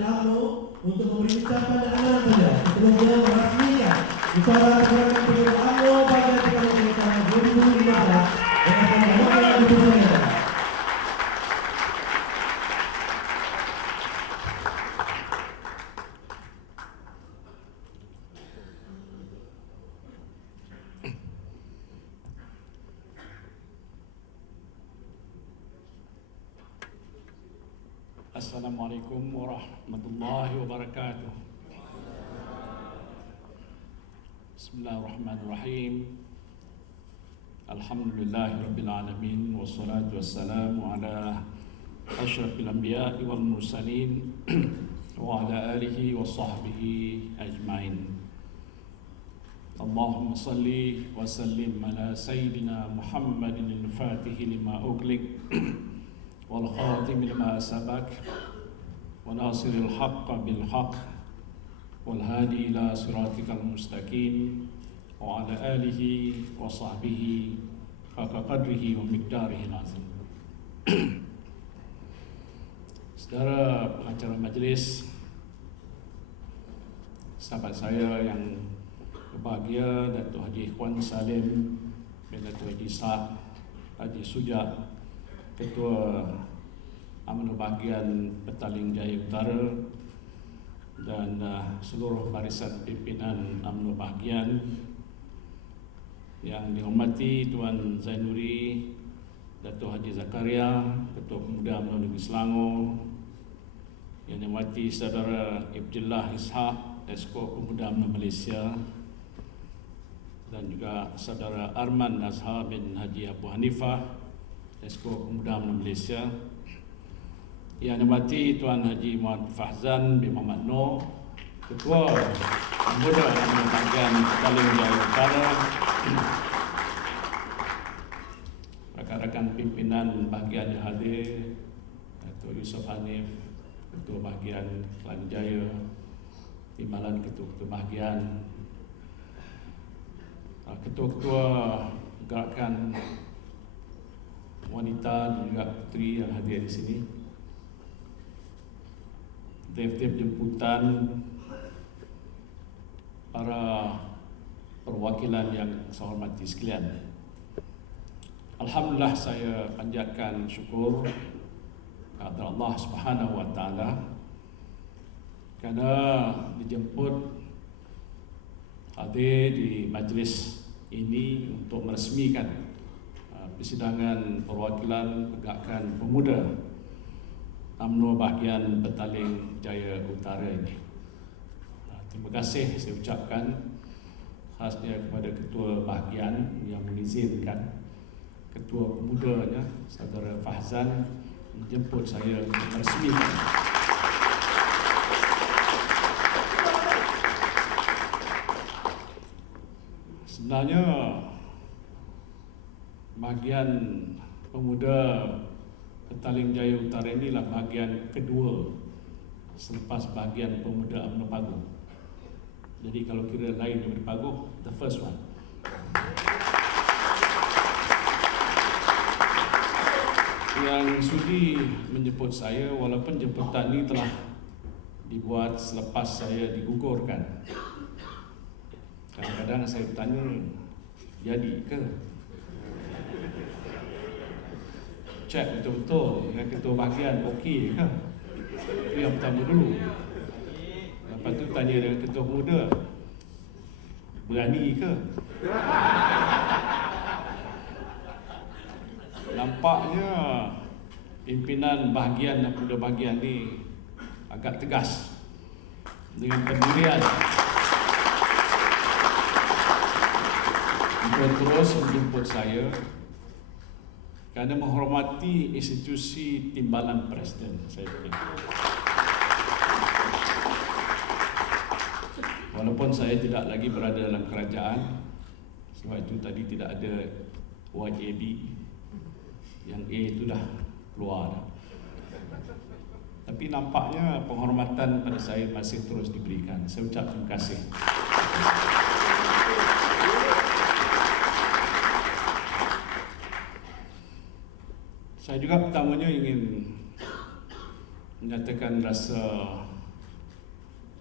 untuk memberi ucapan dan amalan saja sebelum beliau meresmikan upacara pergerakan pemuda AMNO pada 30 tahun 2015 yang akan dilakukan di Bunia. Assalamualaikum warahmatullahi wabarakatuh. Bismillahirrahmanirrahim. Alhamdulillahirabbil alamin wassalatu wassalamu ala asyrafil anbiya'i wal mursalin wa ala alihi wa sahbihi ajmain. Allahumma salli wa sallim ala sayyidina Muhammadin al-Fatih lima ughliq wal khatim lima sabaq wa nasiril haqq bil haqq wal hadi ila siratikal mustaqim wa ala alihi wa sahbihi haqqa qadrihi wa miqdarihi azim. Saudara pengacara majlis, sahabat saya yang berbahagia, Datuk Haji Ikhwan Salim bin Datuk Haji Sa' Haji Sujak, Ketua UMNO bahagian Petaling Jaya Utara, dan seluruh barisan pimpinan UMNO bahagian yang dihormati Tuan Zainuri, Datuk Haji Zakaria, Ketua Pemuda UMNO Negeri Selangor, yang dihormati Saudara Ibtillah Ishaq, Esko Pemuda UMNO Malaysia, dan juga Saudara Arman Azhar bin Haji Abu Hanifah, Esko Pemuda UMNO Malaysia, yang dihormati Tuan Haji Muhammad Fahzan bin Muhammad Noor, Ketua Pemuda UMNO bahagian Petaling Jaya Utara, rakan-rakan pimpinan bahagian yang hadir, Datuk Yusof Hanif, Ketua bahagian Petaling Jaya, Timbalan Ketua-Ketua bahagian, Ketua-Ketua gerakan wanita dan juga puteri yang hadir di sini, dev-dev jemputan, para perwakilan yang saya hormati sekalian. Alhamdulillah, saya panjatkan syukur kepada Allah Subhanahu wa taala kerana dijemput hadir di majlis ini untuk meresmikan persidangan perwakilan pergerakan pemuda UMNO bahagian Petaling Jaya Utara ini. Terima kasih saya ucapkan khasnya kepada Ketua bahagian yang mengizinkan Ketua Pemudanya, Saudara Fahzan, menjemput saya untuk meresmikan. Sebenarnya bahagian pemuda Petaling Jaya Utara inilah bahagian kedua selepas bahagian pemuda UMNO Paguh. Jadi kalau kira lain daripada Paguh, the first one. Yang sudi menjemput saya, walaupun jemputan ini telah dibuat selepas saya digugurkan. Kadang-kadang saya bertanya, jadi ke? Cek betul-betul dengan ketua bahagian okey ke? Itu yang pertama dulu. Lepas tu tanya dengan ketua pemuda, berani ke? Nampaknya pimpinan bahagian dan pemuda bahagian ni agak tegas dengan pendirian untuk terus menjemput saya kerana menghormati institusi timbalan Presiden, saya fikir. Walaupun saya tidak lagi berada dalam kerajaan, sebab itu tadi tidak ada YAB, yang A itu dah keluar dah. Tapi nampaknya penghormatan pada saya masih terus diberikan. Saya ucap terima kasih. Saya juga pertamanya ingin menyatakan rasa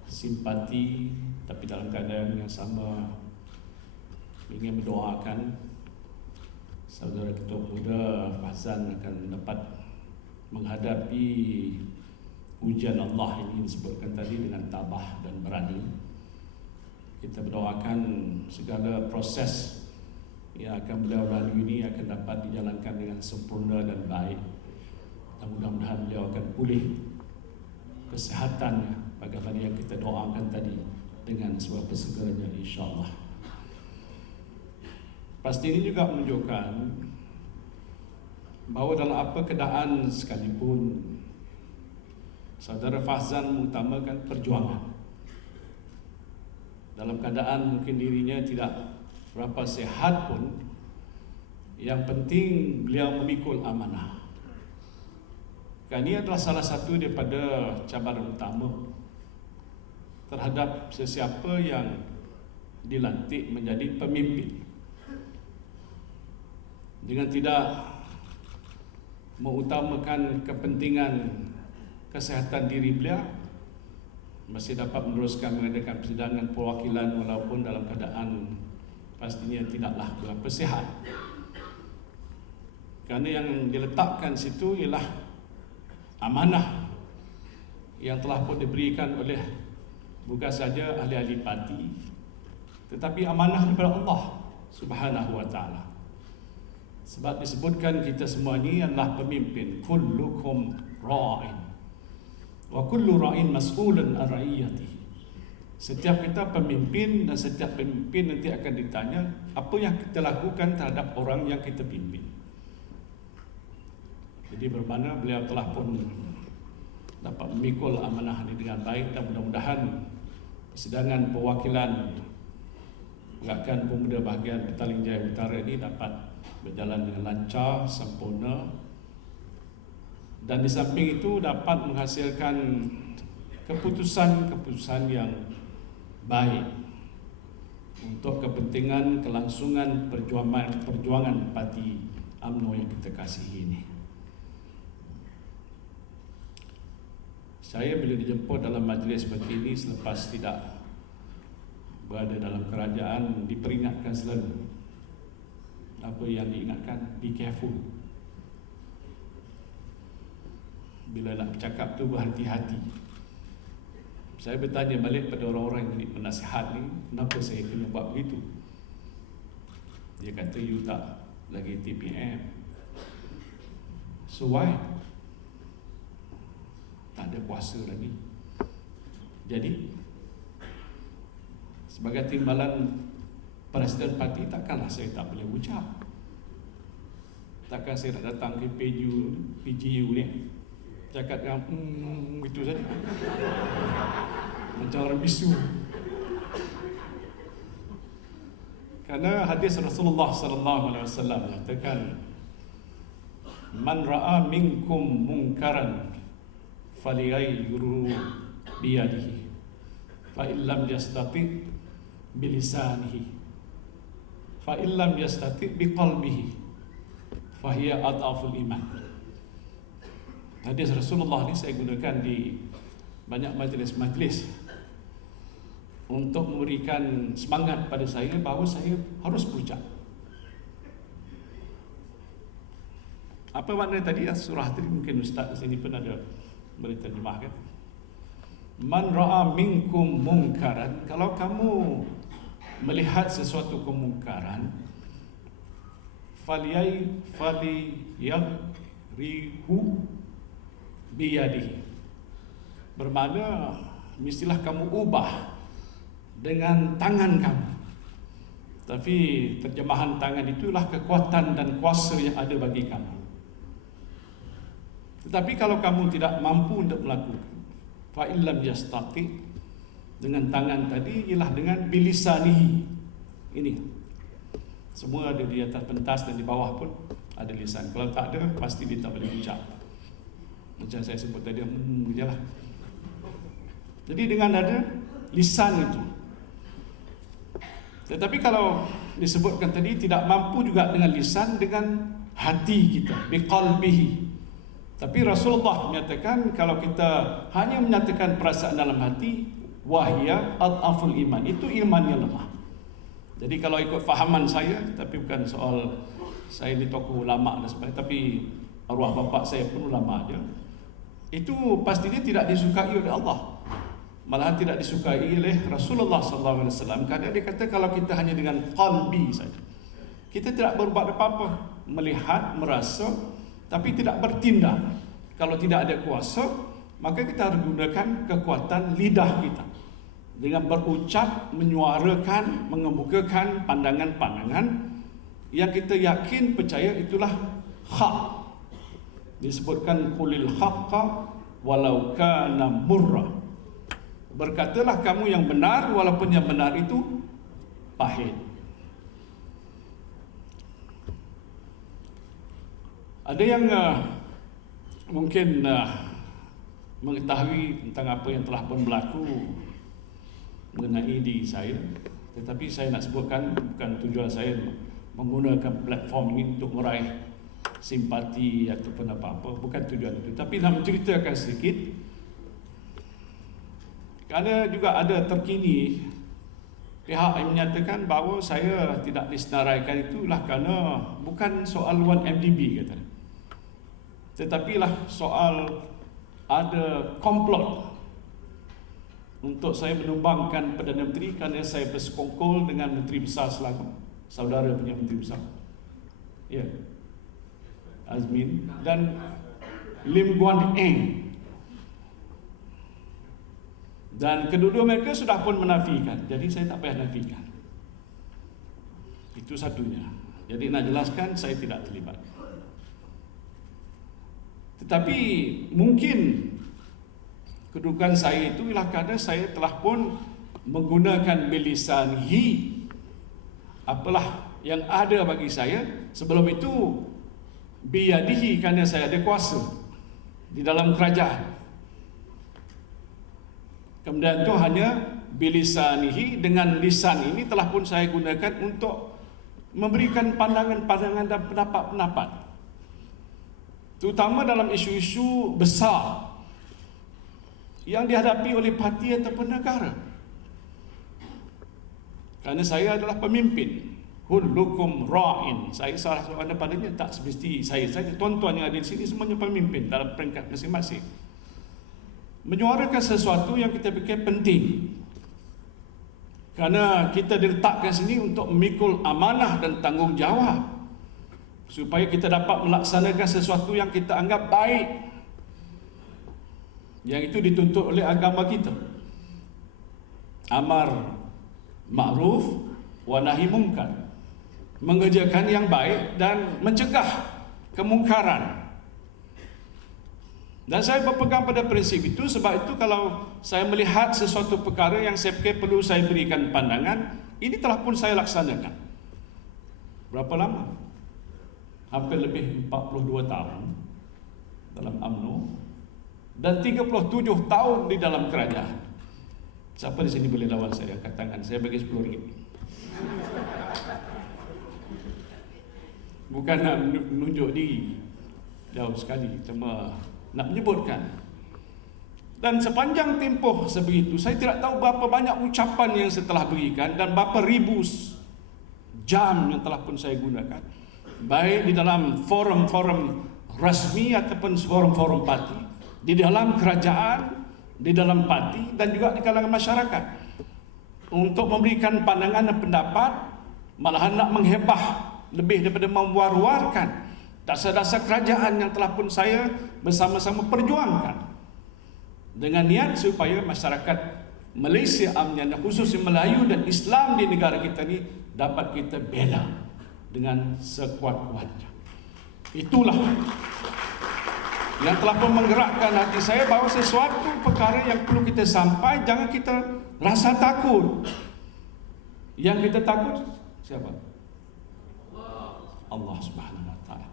simpati, tapi dalam keadaan yang sama ingin mendoakan saudara Ketua Pemuda Fazan akan dapat menghadapi ujian Allah ini disebutkan tadi dengan tabah dan berani. Kita berdoakan segala proses yang akan beliau lalui ini akan dapat dijalankan dengan sempurna dan baik, dan mudah-mudahan beliau akan pulih kesehatannya bagaimana yang kita doakan tadi dengan sebab persegeranya, insyaAllah. Pasti ini juga menunjukkan bahawa dalam apa keadaan sekalipun saudara Fazan mengutamakan perjuangan. Dalam keadaan mungkin dirinya tidak berapa sehat pun, yang penting beliau memikul amanah. Kerana ini adalah salah satu daripada cabaran utama terhadap sesiapa yang dilantik menjadi pemimpin. Dengan tidak mengutamakan kepentingan kesihatan diri beliau, masih dapat meneruskan mengadakan persidangan perwakilan walaupun dalam keadaan pastinya tidaklah berapa sihat. Kerana yang diletakkan situ ialah amanah yang telah pun diberikan oleh bukan saja ahli-ahli parti, tetapi amanah daripada Allah Subhanahu wa taala. Sebab disebutkan kita semua ini adalah pemimpin. Kullukum ra'in wa kullu ra'in mas'ulun an ra'iyatihi. Setiap kita pemimpin, dan setiap pemimpin nanti akan ditanya apa yang kita lakukan terhadap orang yang kita pimpin. Jadi bermakna beliau telah pun dapat memikul amanah ini dengan baik, dan mudah-mudahan persidangan perwakilan Gerakan Pemuda Bahagian Petaling Jaya Utara ini dapat berjalan dengan lancar, sempurna, dan di samping itu dapat menghasilkan keputusan-keputusan yang baik untuk kepentingan kelangsungan perjuangan Parti UMNO yang kita kasihi ini. Saya bila dijemput dalam majlis seperti ini selepas tidak berada dalam kerajaan, diperingatkan selalu apa yang diingatkan, be careful. Bila nak bercakap tu berhati-hati. Saya bertanya balik pada orang-orang yang jadi penasihat ni, kenapa saya kena buat begitu? Dia kata, you tak lagi TPM. So why? Tak ada kuasa lagi. Jadi sebagai timbalan Presiden parti, takkanlah saya tak boleh ucap. Takkan saya nak datang ke PGU ni cakap yang itu saja macam orang bisu. Karena hadis Rasulullah sallallahu alaihi wasallam mengatakan, man ra'a minkum munkaran falyughayyirhu biyadihi fa illam yastati bilisanihi fa illam yastati biqalbihi fa hiya adhaful iman. Hadis Rasulullah ni saya gunakan di banyak majlis-majlis untuk memberikan semangat pada saya bahawa saya harus berucap. Apa makna tadi surah tadi? Mungkin Ustaz di sini pun ada boleh terjemahkan. Man ra'a minkum munkaran, kalau kamu melihat sesuatu kemungkaran, falyaghrihhu biyadihi, bermakna mestilah kamu ubah dengan tangan kamu. Tapi terjemahan tangan itulah kekuatan dan kuasa yang ada bagi kamu. Tetapi kalau kamu tidak mampu untuk melakukan, fa illam yastati, dengan tangan tadi ialah dengan bilisanihi. Ini semua ada di atas pentas dan di bawah pun ada lisan. Kalau tak ada, pasti dia tak boleh ucap. Macam saya sebut tadi, jelah. Jadi dengan ada lisan itu. Tetapi kalau disebutkan tadi tidak mampu juga dengan lisan, dengan hati kita, biqalbihi. Tapi Rasulullah menyatakan kalau kita hanya menyatakan perasaan dalam hati, wahya adhaful iman, itu iman yang lemah. Jadi kalau ikut fahaman saya, tapi bukan soal saya ni tokoh ulama dan sebagainya, tapi arwah bapa saya pun ulama aja, itu pastinya tidak disukai oleh Allah, malahan tidak disukai oleh Rasulullah SAW, karena dia kata kalau kita hanya dengan qalbi saja, kita tidak berbuat apa-apa, melihat, merasa, tapi tidak bertindak. Kalau tidak ada kuasa, maka kita harus gunakan kekuatan lidah kita dengan berucap, menyuarakan, mengemukakan pandangan-pandangan yang kita yakin, percaya itulah hak. Disebutkan qulil haqqa walau kana murra. Berkatalah kamu yang benar walaupun yang benar itu pahit. Ada yang mungkin mengetahui tentang apa yang telah pun berlaku mengenai diri saya, tetapi saya nak sebutkan bukan tujuan saya menggunakan platform ini untuk meraih simpati ataupun apa-apa, bukan tujuan itu, tapi nak menceritakan sedikit. Kerana juga ada terkini pihak yang menyatakan bahawa saya tidak disenaraikan itulah kerana bukan soal 1MDB kata, tetapi lah soal ada komplot untuk saya menumbangkan Perdana Menteri kerana saya bersekongkol dengan Menteri Besar Selangor, saudara punya Menteri Besar, ya, Azmin dan Lim Guan Eng. Dan kedua-dua mereka sudah pun menafikan, jadi saya tak payah nafikan. Itu satunya. Jadi nak jelaskan, saya tidak terlibat. Tetapi mungkin kedudukan saya itu ialah kerana saya telah pun menggunakan bilisan hi, apalah yang ada bagi saya. Sebelum itu biyadihi, kerana saya ada kuasa di dalam kerajaan. Kemudian itu hanya bilisanihi, dengan lisan ini telah pun saya gunakan untuk memberikan pandangan-pandangan dan pendapat-pendapat, terutama dalam isu-isu besar yang dihadapi oleh parti ataupun negara. Kerana saya adalah pemimpin, kullukum ra'in, saya salah seorang padanya, tak semesti saya saja, tuan-tuan yang ada di sini semuanya pemimpin dalam peringkat masing-masing. Menyuarakan sesuatu yang kita fikir penting, kerana kita diletakkan sini untuk memikul amanah dan tanggungjawab supaya kita dapat melaksanakan sesuatu yang kita anggap baik, yang itu dituntut oleh agama kita. Amar ma'ruf wa nahi munkar, mengerjakan yang baik dan mencegah kemungkaran. Dan saya berpegang pada prinsip itu. Sebab itu kalau saya melihat sesuatu perkara yang saya fikir perlu saya berikan pandangan, ini telah pun saya laksanakan. Berapa lama? Hampir lebih 42 tahun dalam UMNO dan 37 tahun di dalam kerajaan. Siapa di sini boleh lawan saya? Angkat tangan, saya bagi RM10. Bukan nak menunjuk diri, jauh sekali, cuma nak menyebutkan. Dan sepanjang tempoh sebegitu, saya tidak tahu berapa banyak ucapan yang saya telah berikan dan berapa ribu jam yang telah pun saya gunakan, baik di dalam forum-forum rasmi ataupun forum-forum parti, di dalam kerajaan, di dalam parti dan juga di kalangan masyarakat, untuk memberikan pandangan dan pendapat, malahan nak menghebah lebih daripada memwar-warkan dasar-dasar kerajaan yang telah pun saya bersama-sama perjuangkan, dengan niat supaya masyarakat Malaysia amnya, khususnya Melayu dan Islam di negara kita ni, dapat kita bela dengan sekuat-kuatnya. Itulah yang telah pun menggerakkan hati saya bahawa sesuatu perkara yang perlu kita sampai, jangan kita rasa takut. Yang kita takut siapa? Allah Subhanahu wa taala.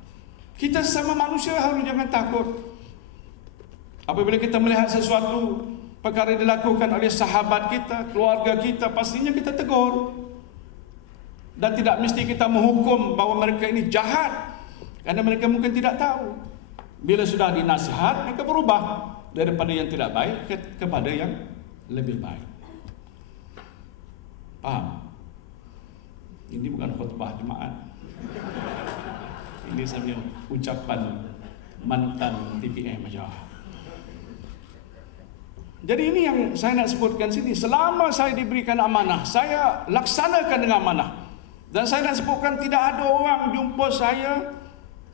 Kita sama manusia harus jangan takut. Apabila kita melihat sesuatu perkara yang dilakukan oleh sahabat kita, keluarga kita, pastinya kita tegur. Dan tidak mesti kita menghukum bahawa mereka ini jahat, kerana mereka mungkin tidak tahu. Bila sudah dinasihat, mereka berubah daripada yang tidak baik kepada yang lebih baik. Faham? Ini bukan khutbah Jumaat. Ini sebenarnya ucapan mantan TPM aja. Jadi ini yang saya nak sebutkan sini. Selama saya diberikan amanah, saya laksanakan dengan amanah. Dan saya nak sebutkan tidak ada orang jumpa saya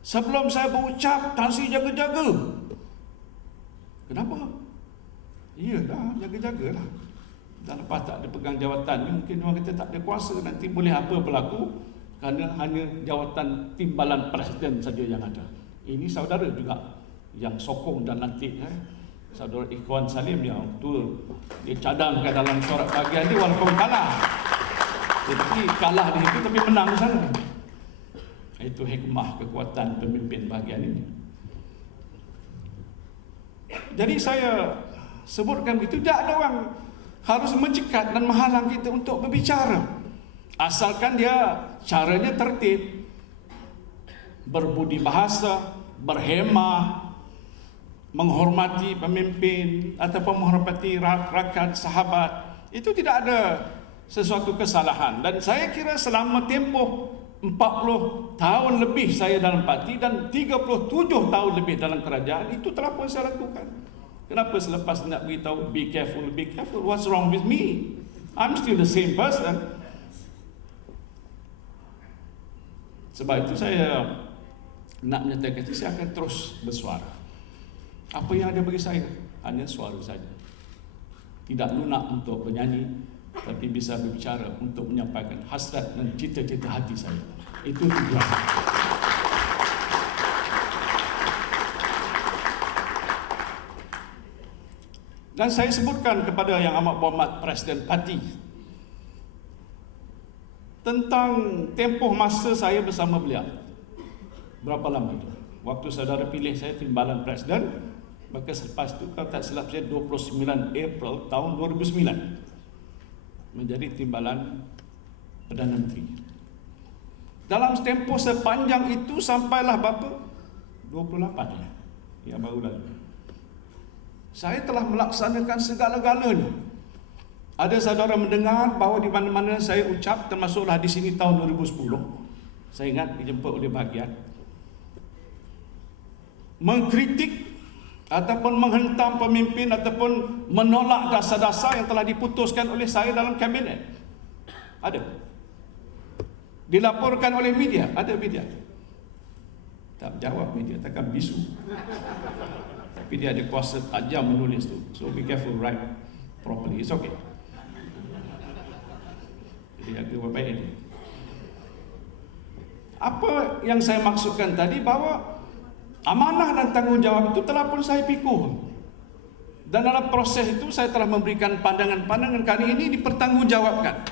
sebelum saya berucap, Tan Sri jaga-jaga. Kenapa? Iyalah, jaga-jagalah. Dan lepas tak ada pegang jawatan, mungkin orang kata tak ada kuasa, nanti boleh apa berlaku, kerana hanya jawatan timbalan presiden saja yang ada. Ini saudara juga yang sokong dan lantik, saudara Ikhwan Salim yang betul dia cadangkan dalam surat bahagian ini walaupun kalah. Jadi kalah di situ tapi menang sana. Itu hikmah kekuatan pemimpin bahagian ini. Jadi saya sebutkan begitu, tidak ada orang harus mencekat dan menghalang kita untuk berbicara, asalkan dia caranya tertib, berbudi bahasa, berhemah, menghormati pemimpin ataupun menghormati rakan sahabat. Itu tidak ada sesuatu kesalahan. Dan saya kira selama tempoh 40 tahun lebih saya dalam parti dan 37 tahun lebih dalam kerajaan, itu telah pun saya lakukan. Kenapa selepas nak beritahu be careful, what's wrong with me? I'm still the same person. Sebab itu saya nak menyatakan saya akan terus bersuara. Apa yang ada bagi saya hanya suara saja. Tidak lunak untuk bernyanyi, tapi bisa berbicara untuk menyampaikan hasrat dan cita-cita hati saya. Itu tujuan. Dan saya sebutkan kepada yang amat berhormat Presiden Parti tentang tempoh masa saya bersama beliau. Berapa lama itu? Waktu saudara pilih saya timbalan Presiden, maka selepas itu kalau tak silap saya 29 April tahun 2009 menjadi timbalan Perdana Menteri. Dalam tempoh sepanjang itu sampailah berapa? 28 ya, yang baru lalu. Saya telah melaksanakan segala-galanya. Ada saudara mendengar bahawa di mana-mana saya ucap, termasuklah di sini tahun 2010, saya ingat dijemput oleh bahagian, mengkritik ataupun menghentam pemimpin ataupun menolak dasar-dasar yang telah diputuskan oleh saya dalam kabinet. Ada. Dilaporkan oleh media, ada media. Tak jawab media, takkan bisu. Tapi dia ada kuasa tajam menulis tu. So be careful, write properly. It's okay. Jadi agak baik ini. Apa yang saya maksudkan tadi, bahawa amanah dan tanggungjawab itu telah pun saya pikul. Dan dalam proses itu saya telah memberikan pandangan-pandangan kali ini dipertanggungjawabkan.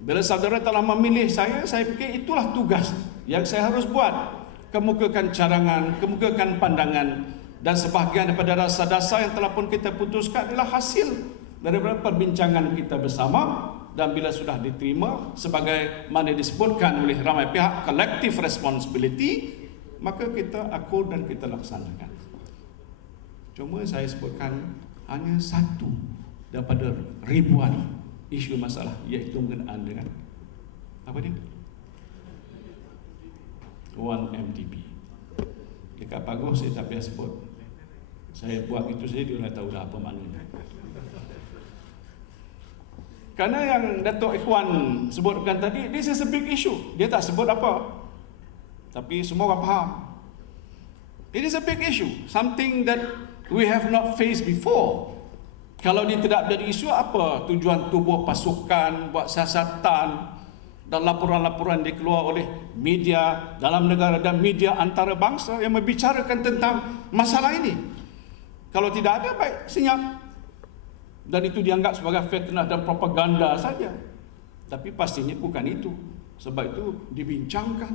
Bila saudara telah memilih saya fikir itulah tugas yang saya harus buat. Kemukakan cadangan, kemukakan pandangan, dan sebahagian daripada dasar-dasar yang telah pun kita putuskan adalah hasil daripada perbincangan kita bersama. Dan bila sudah diterima sebagai mana disebutkan oleh ramai pihak collective responsibility, maka kita akur dan kita laksanakan. Cuma saya sebutkan hanya satu daripada ribuan isu masalah, iaitu mengenaan dengan apa dia? 1MDB. Dekat pagar saya tak payah sebut. Saya buat itu saja, dia dah tahu dah apa maknanya. Kerana yang Datuk Ikhwan sebutkan tadi, this is a big issue. Dia tak sebut apa, tapi semua orang faham. It is a big issue, something that we have not faced before. Kalau dia tidak menjadi isu, apa tujuan tubuh pasukan buat siasatan dan laporan-laporan dikeluar oleh media dalam negara dan media antarabangsa yang membicarakan tentang masalah ini? Kalau tidak ada, baik, senyap. Dan itu dianggap sebagai fitnah dan propaganda saja. Tapi pastinya bukan itu. Sebab itu dibincangkan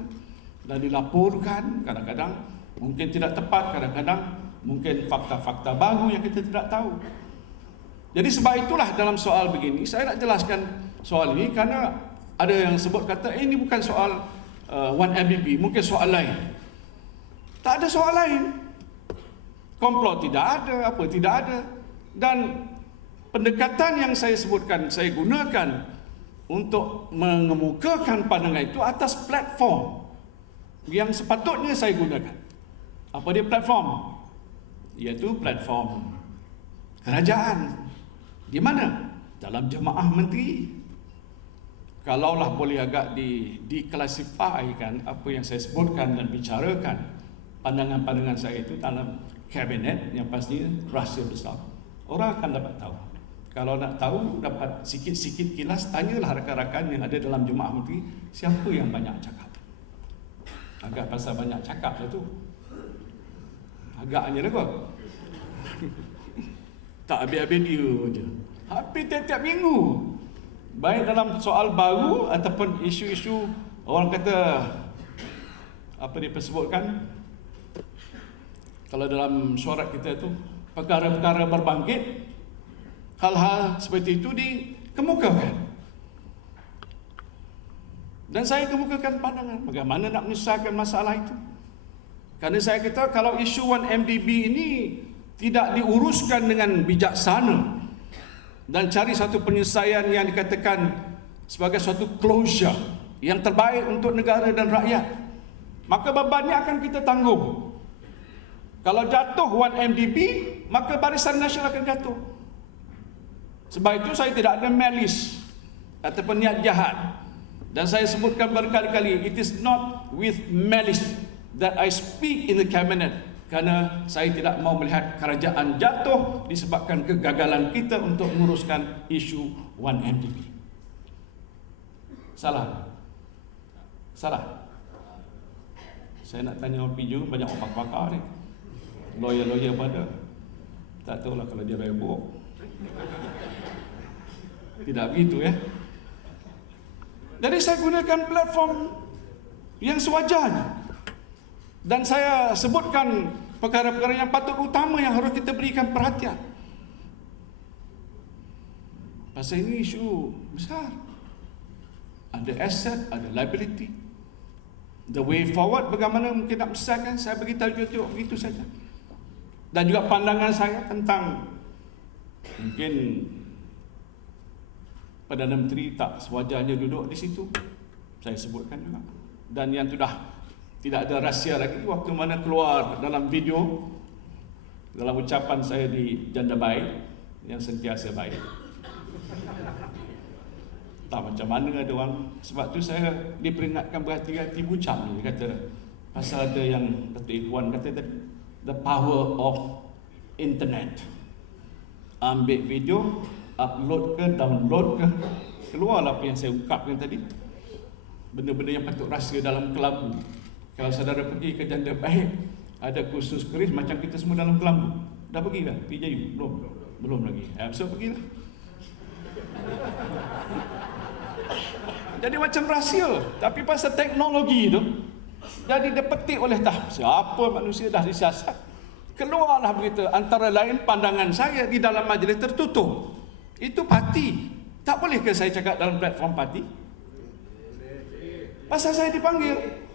dan dilaporkan. Kadang-kadang mungkin tidak tepat, kadang-kadang mungkin fakta-fakta baru yang kita tidak tahu. Jadi sebab itulah dalam soal begini, saya nak jelaskan soal ini kerana ada yang sebut kata ini bukan soal 1MDB, mungkin soal lain. Tak ada soal lain. Komplot tidak ada, apa tidak ada. Dan pendekatan yang saya sebutkan, saya gunakan untuk mengemukakan pandangan itu atas platform yang sepatutnya saya gunakan. Apa dia platform? Iaitu platform kerajaan. Di mana? Dalam jemaah menteri. Kalaulah boleh agak diklasifikasikan apa yang saya sebutkan dan bicarakan, pandangan-pandangan saya itu dalam kabinet, yang pasti rahsia besar. Orang akan dapat tahu. Kalau nak tahu, dapat sikit-sikit kilas, tanyalah rakan-rakan yang ada dalam jemaah menteri, siapa yang banyak cakap. Agak pasal banyak cakap lah tu. Agaknya dah kot. Tak habis-habis dia je. Hampir tiap-tiap minggu. Baik dalam soal baru ataupun isu-isu orang kata apa dia persebutkan, kalau dalam surat kita tu perkara-perkara berbangkit, hal-hal seperti itu dikemukakan. Dan saya kemukakan pandangan bagaimana nak menyelesaikan masalah itu. Kerana saya kata kalau isu 1MDB ini tidak diuruskan dengan bijaksana dan cari satu penyelesaian yang dikatakan sebagai suatu closure yang terbaik untuk negara dan rakyat, maka bebannya akan kita tanggung. Kalau jatuh 1MDB, maka Barisan Nasional akan jatuh. Sebab itu saya tidak ada malice ataupun niat jahat. Dan saya sebutkan berkali-kali, it is not with malice that I speak in the cabinet. Kerana saya tidak mau melihat kerajaan jatuh disebabkan kegagalan kita untuk menguruskan isu 1MDB. Salah? Salah? Saya nak tanya opinion banyak orang pakar ni. Lawyer-lawyer pada. Tak tahulah kalau dia lawyer buruk. Tidak begitu ya. Jadi saya gunakan platform yang sewajarnya. Dan saya sebutkan perkara-perkara yang patut utama yang harus kita berikan perhatian. Pasal ini isu besar. Ada aset, ada liability. The way forward bagaimana mungkin nak besarkan, saya beritahu juga begitu saja. Dan juga pandangan saya tentang mungkin Perdana Menteri tak sewajarnya duduk di situ. Saya sebutkan juga. Dan yang sudah tidak ada rahsia lagi, waktu mana keluar dalam video, dalam ucapan saya di janda baik yang sentiasa baik. Tak macam mana ada orang. Sebab tu saya diperingatkan berhati-hati bucam ni. Dia kata pasal ada yang Datuk Ikhwan kata tadi, the power of internet. Ambil video, upload ke, download ke, keluarlah apa yang saya ungkapkan tadi. Benda-benda yang patut rahsia dalam kelabu. Kalau saudara pergi ke janda baik, ada kursus keris macam kita semua dalam kelambu. Dah pergi dah? Pergi Jayu? Belum? Belum lagi. So pergilah. Jadi macam rahsia. Tapi pasal teknologi tu, jadi dipetik oleh siapa manusia dah disiasat. Keluarlah berita, antara lain pandangan saya di dalam majlis tertutup. Itu parti. Tak boleh ke saya cakap dalam platform parti? Pasal saya dipanggil.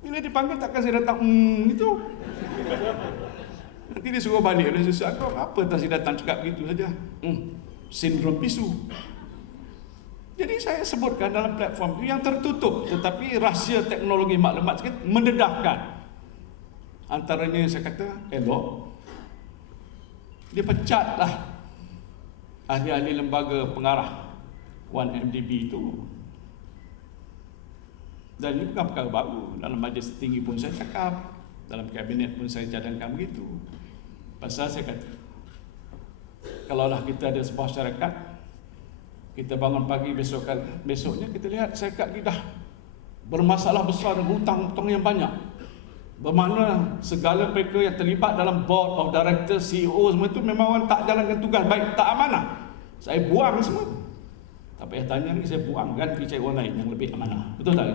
Bila dipanggil takkan saya datang itu. Nanti dia suruh balik oleh sesuatu. Apa tak saya datang cakap begitu saja. Sindrom bisu. Jadi saya sebutkan dalam platform yang tertutup, tetapi rahsia teknologi maklumat sikit mendedahkan. Antaranya saya kata elok dipecatlah ahli-ahli lembaga pengarah 1MDB itu. Dan ini bukan perkara baru. Dalam majlis tinggi pun saya cakap, dalam kabinet pun saya cadangkan begitu. Pasal saya kata, kalaulah kita ada sebuah syarikat, kita bangun pagi besoknya kita lihat syarikat kita dah bermasalah besar dan hutang-hutang yang banyak. Bermakna segala mereka yang terlibat dalam board of directors, CEO semua itu memang orang tak jalankan tugas baik, tak amanah. Saya buang semua. Tak payah tanya lagi, saya buang, ganti cari orang lain yang lebih amanah. Betul tak?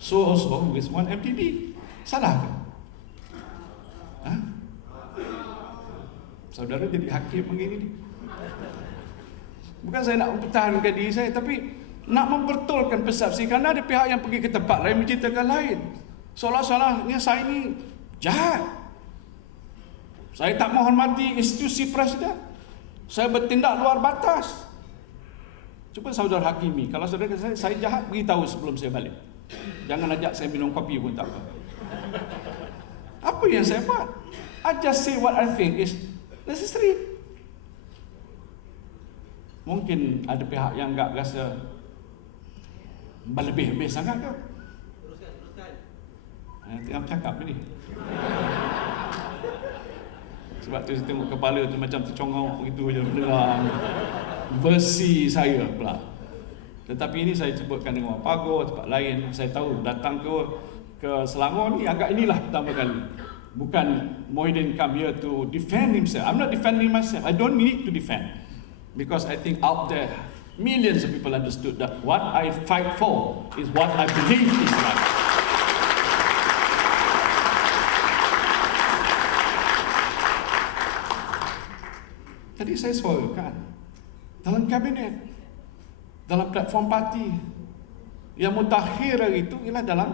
So with 1MDB. Salah ke? Ha? Saudara jadi hakim begini ni. Bukan saya nak mempertahankan diri saya, tapi nak mempertolkan persepsi. Kerana ada pihak yang pergi ke tempat lain menceritakan lain. Seolah-olahnya saya ni jahat. Saya tak menghormati institusi presiden. Saya bertindak luar batas. Cuba saudara hakimi. Kalau saudara kata saya jahat, beritahu sebelum saya balik. Jangan ajak saya minum kopi pun tak apa. Apa yang saya buat? I just say what I think is necessary. Mungkin ada pihak yang enggak rasa berlebih-lebih sangat ke? Tengah bercakap ni. Sebab tu saya tengok kepala tu macam tercongok begitu je mendengar versi saya pula. Tetapi ini saya sebutkan dengan Pago, tempat lain. Saya tahu datang ke Selangor ni agak inilah pertama kali. Bukan Muhyiddin come here to defend himself. I'm not defending myself. I don't need to defend. Because I think out there, millions of people understood that what I fight for is what I believe is right. Tadi saya suarakan dalam kabinet, dalam platform parti, yang mutakhir hari itu ialah dalam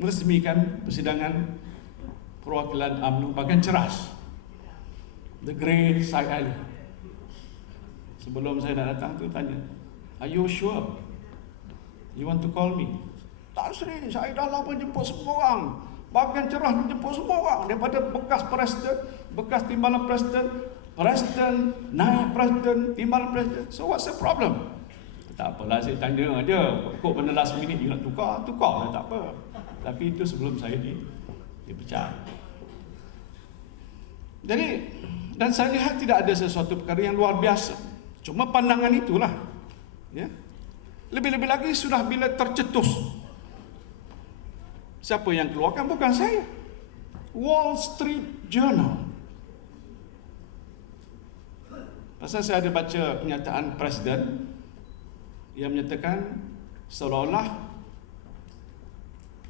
meresmikan persidangan perwakilan UMNO bahagian ceras, The Great Syed Ali. Sebelum saya nak datang tu tanya, are you sure you want to call me? Tak Sri, saya dah lama jemput semua orang. Bahagian cerah jemput semua orang, daripada bekas presiden, bekas timbalan presiden, naik presiden, timbalan presiden. So what's the problem? Tak apalah, saya tanya aja. Kok benda last minute you nak tukar lah, tak apa. Tapi itu sebelum saya dipecat. Jadi, dan saya lihat tidak ada sesuatu perkara yang luar biasa. Cuma pandangan itulah, ya. Lebih-lebih lagi sudah bila tercetus. Siapa yang keluarkan? Bukan saya. Wall Street Journal. Pasal saya ada baca pernyataan presiden yang menyatakan seolah-olah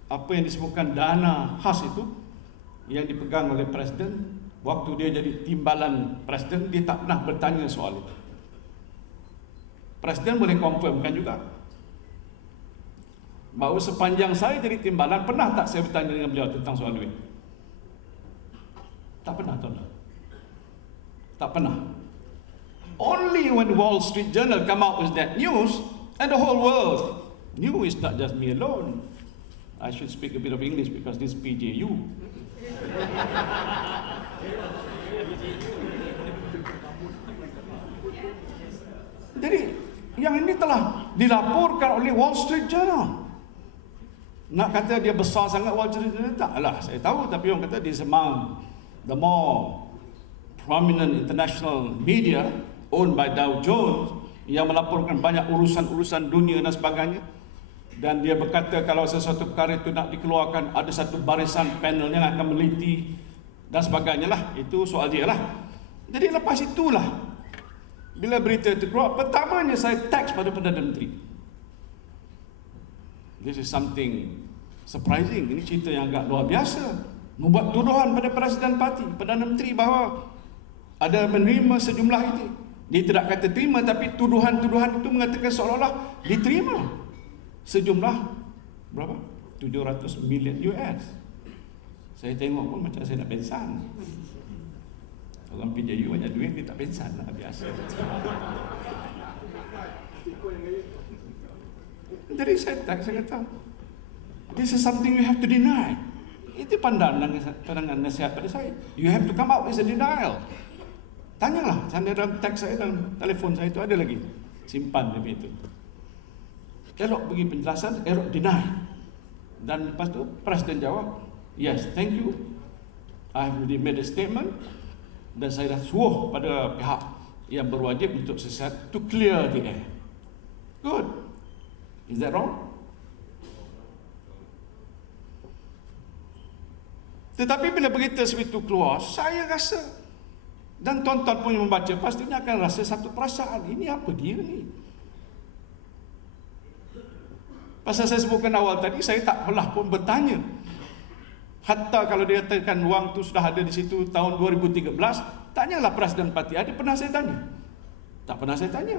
apa yang disebutkan dana khas itu yang dipegang oleh presiden waktu dia jadi timbalan presiden, dia tak pernah bertanya soal itu. Presiden boleh confirmkan juga bahawa sepanjang saya jadi timbalan, pernah tak saya bertanya dengan beliau tentang soal duit? Tak pernah, tuan. Tak pernah. Only when Wall Street Journal come out with that news, and the whole world knew, it's not just me alone. I should speak a bit of English because this PJU. Jadi yang ini telah dilaporkan oleh Wall Street Journal. Nak kata dia besar sangat Wall Street Journal, taklah, saya tahu. Tapi orang kata dia among the more prominent international media owned by Dow Jones yang melaporkan banyak urusan-urusan dunia dan sebagainya. Dan dia berkata kalau sesuatu perkara itu nak dikeluarkan, ada satu barisan panel yang akan meliti dan sebagainya lah. Itu soal dia lah. Jadi lepas itulah, bila berita itu keluar, pertamanya saya teks pada Perdana Menteri. This is something surprising. Ini cerita yang agak luar biasa. Membuat tuduhan pada Presiden Parti, Perdana Menteri, bahawa ada menerima sejumlah itu. Dia tidak kata terima, tapi tuduhan-tuduhan itu mengatakan seolah-olah diterima sejumlah berapa? 700 million US. Saya tengok pun macam saya nak pensan. Orang PJU banyak duit, dia tak pensan lah, biasa. Jadi saya kata, this is something you have to deny. Itu pandangan nasihat pada saya. You have to come out with a denial. Tanyalah, saya dalam teks saya, dalam telefon saya itu ada lagi, simpan demi itu. Elok bagi penjelasan, elok deny. Dan lepas tu Presiden jawab, yes, thank you, I have already made a statement. Dan saya dah suruh pada pihak yang berwajib untuk to clear the air. Good. Is that wrong? Tetapi bila berita seperti itu keluar, saya rasa, dan tuan-tuan pun yang membaca pastinya akan rasa satu perasaan, ini apa dia ni? Pasal saya sebutkan awal tadi, saya tak pernah pun bertanya. Hatta kalau dia katakan wang tu sudah ada di situ tahun 2013, tanyalah Presiden Parti. Ada pernah saya tanya? Tak pernah saya tanya.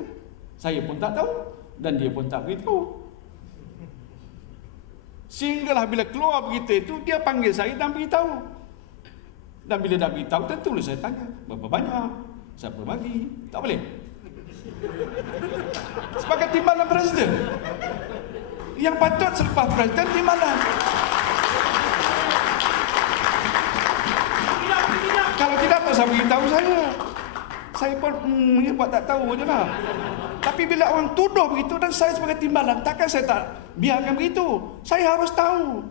Saya pun tak tahu dan dia pun tak beritahu. Sehinggalah bila keluar berita itu, dia panggil saya dan beritahu. Dan bila dah beritahu, tentulah saya tanya, berapa banyak? Siapa bagi? Tak boleh. Sebagai timbalan presiden. Yang patut selepas presiden timbalan. Kalau tidak, tak usah beritahu saya. Saya pun buat tak tahu je lah. Tapi bila orang tuduh begitu dan saya sebagai timbalan, takkan saya tak biarkan begitu. Saya harus tahu.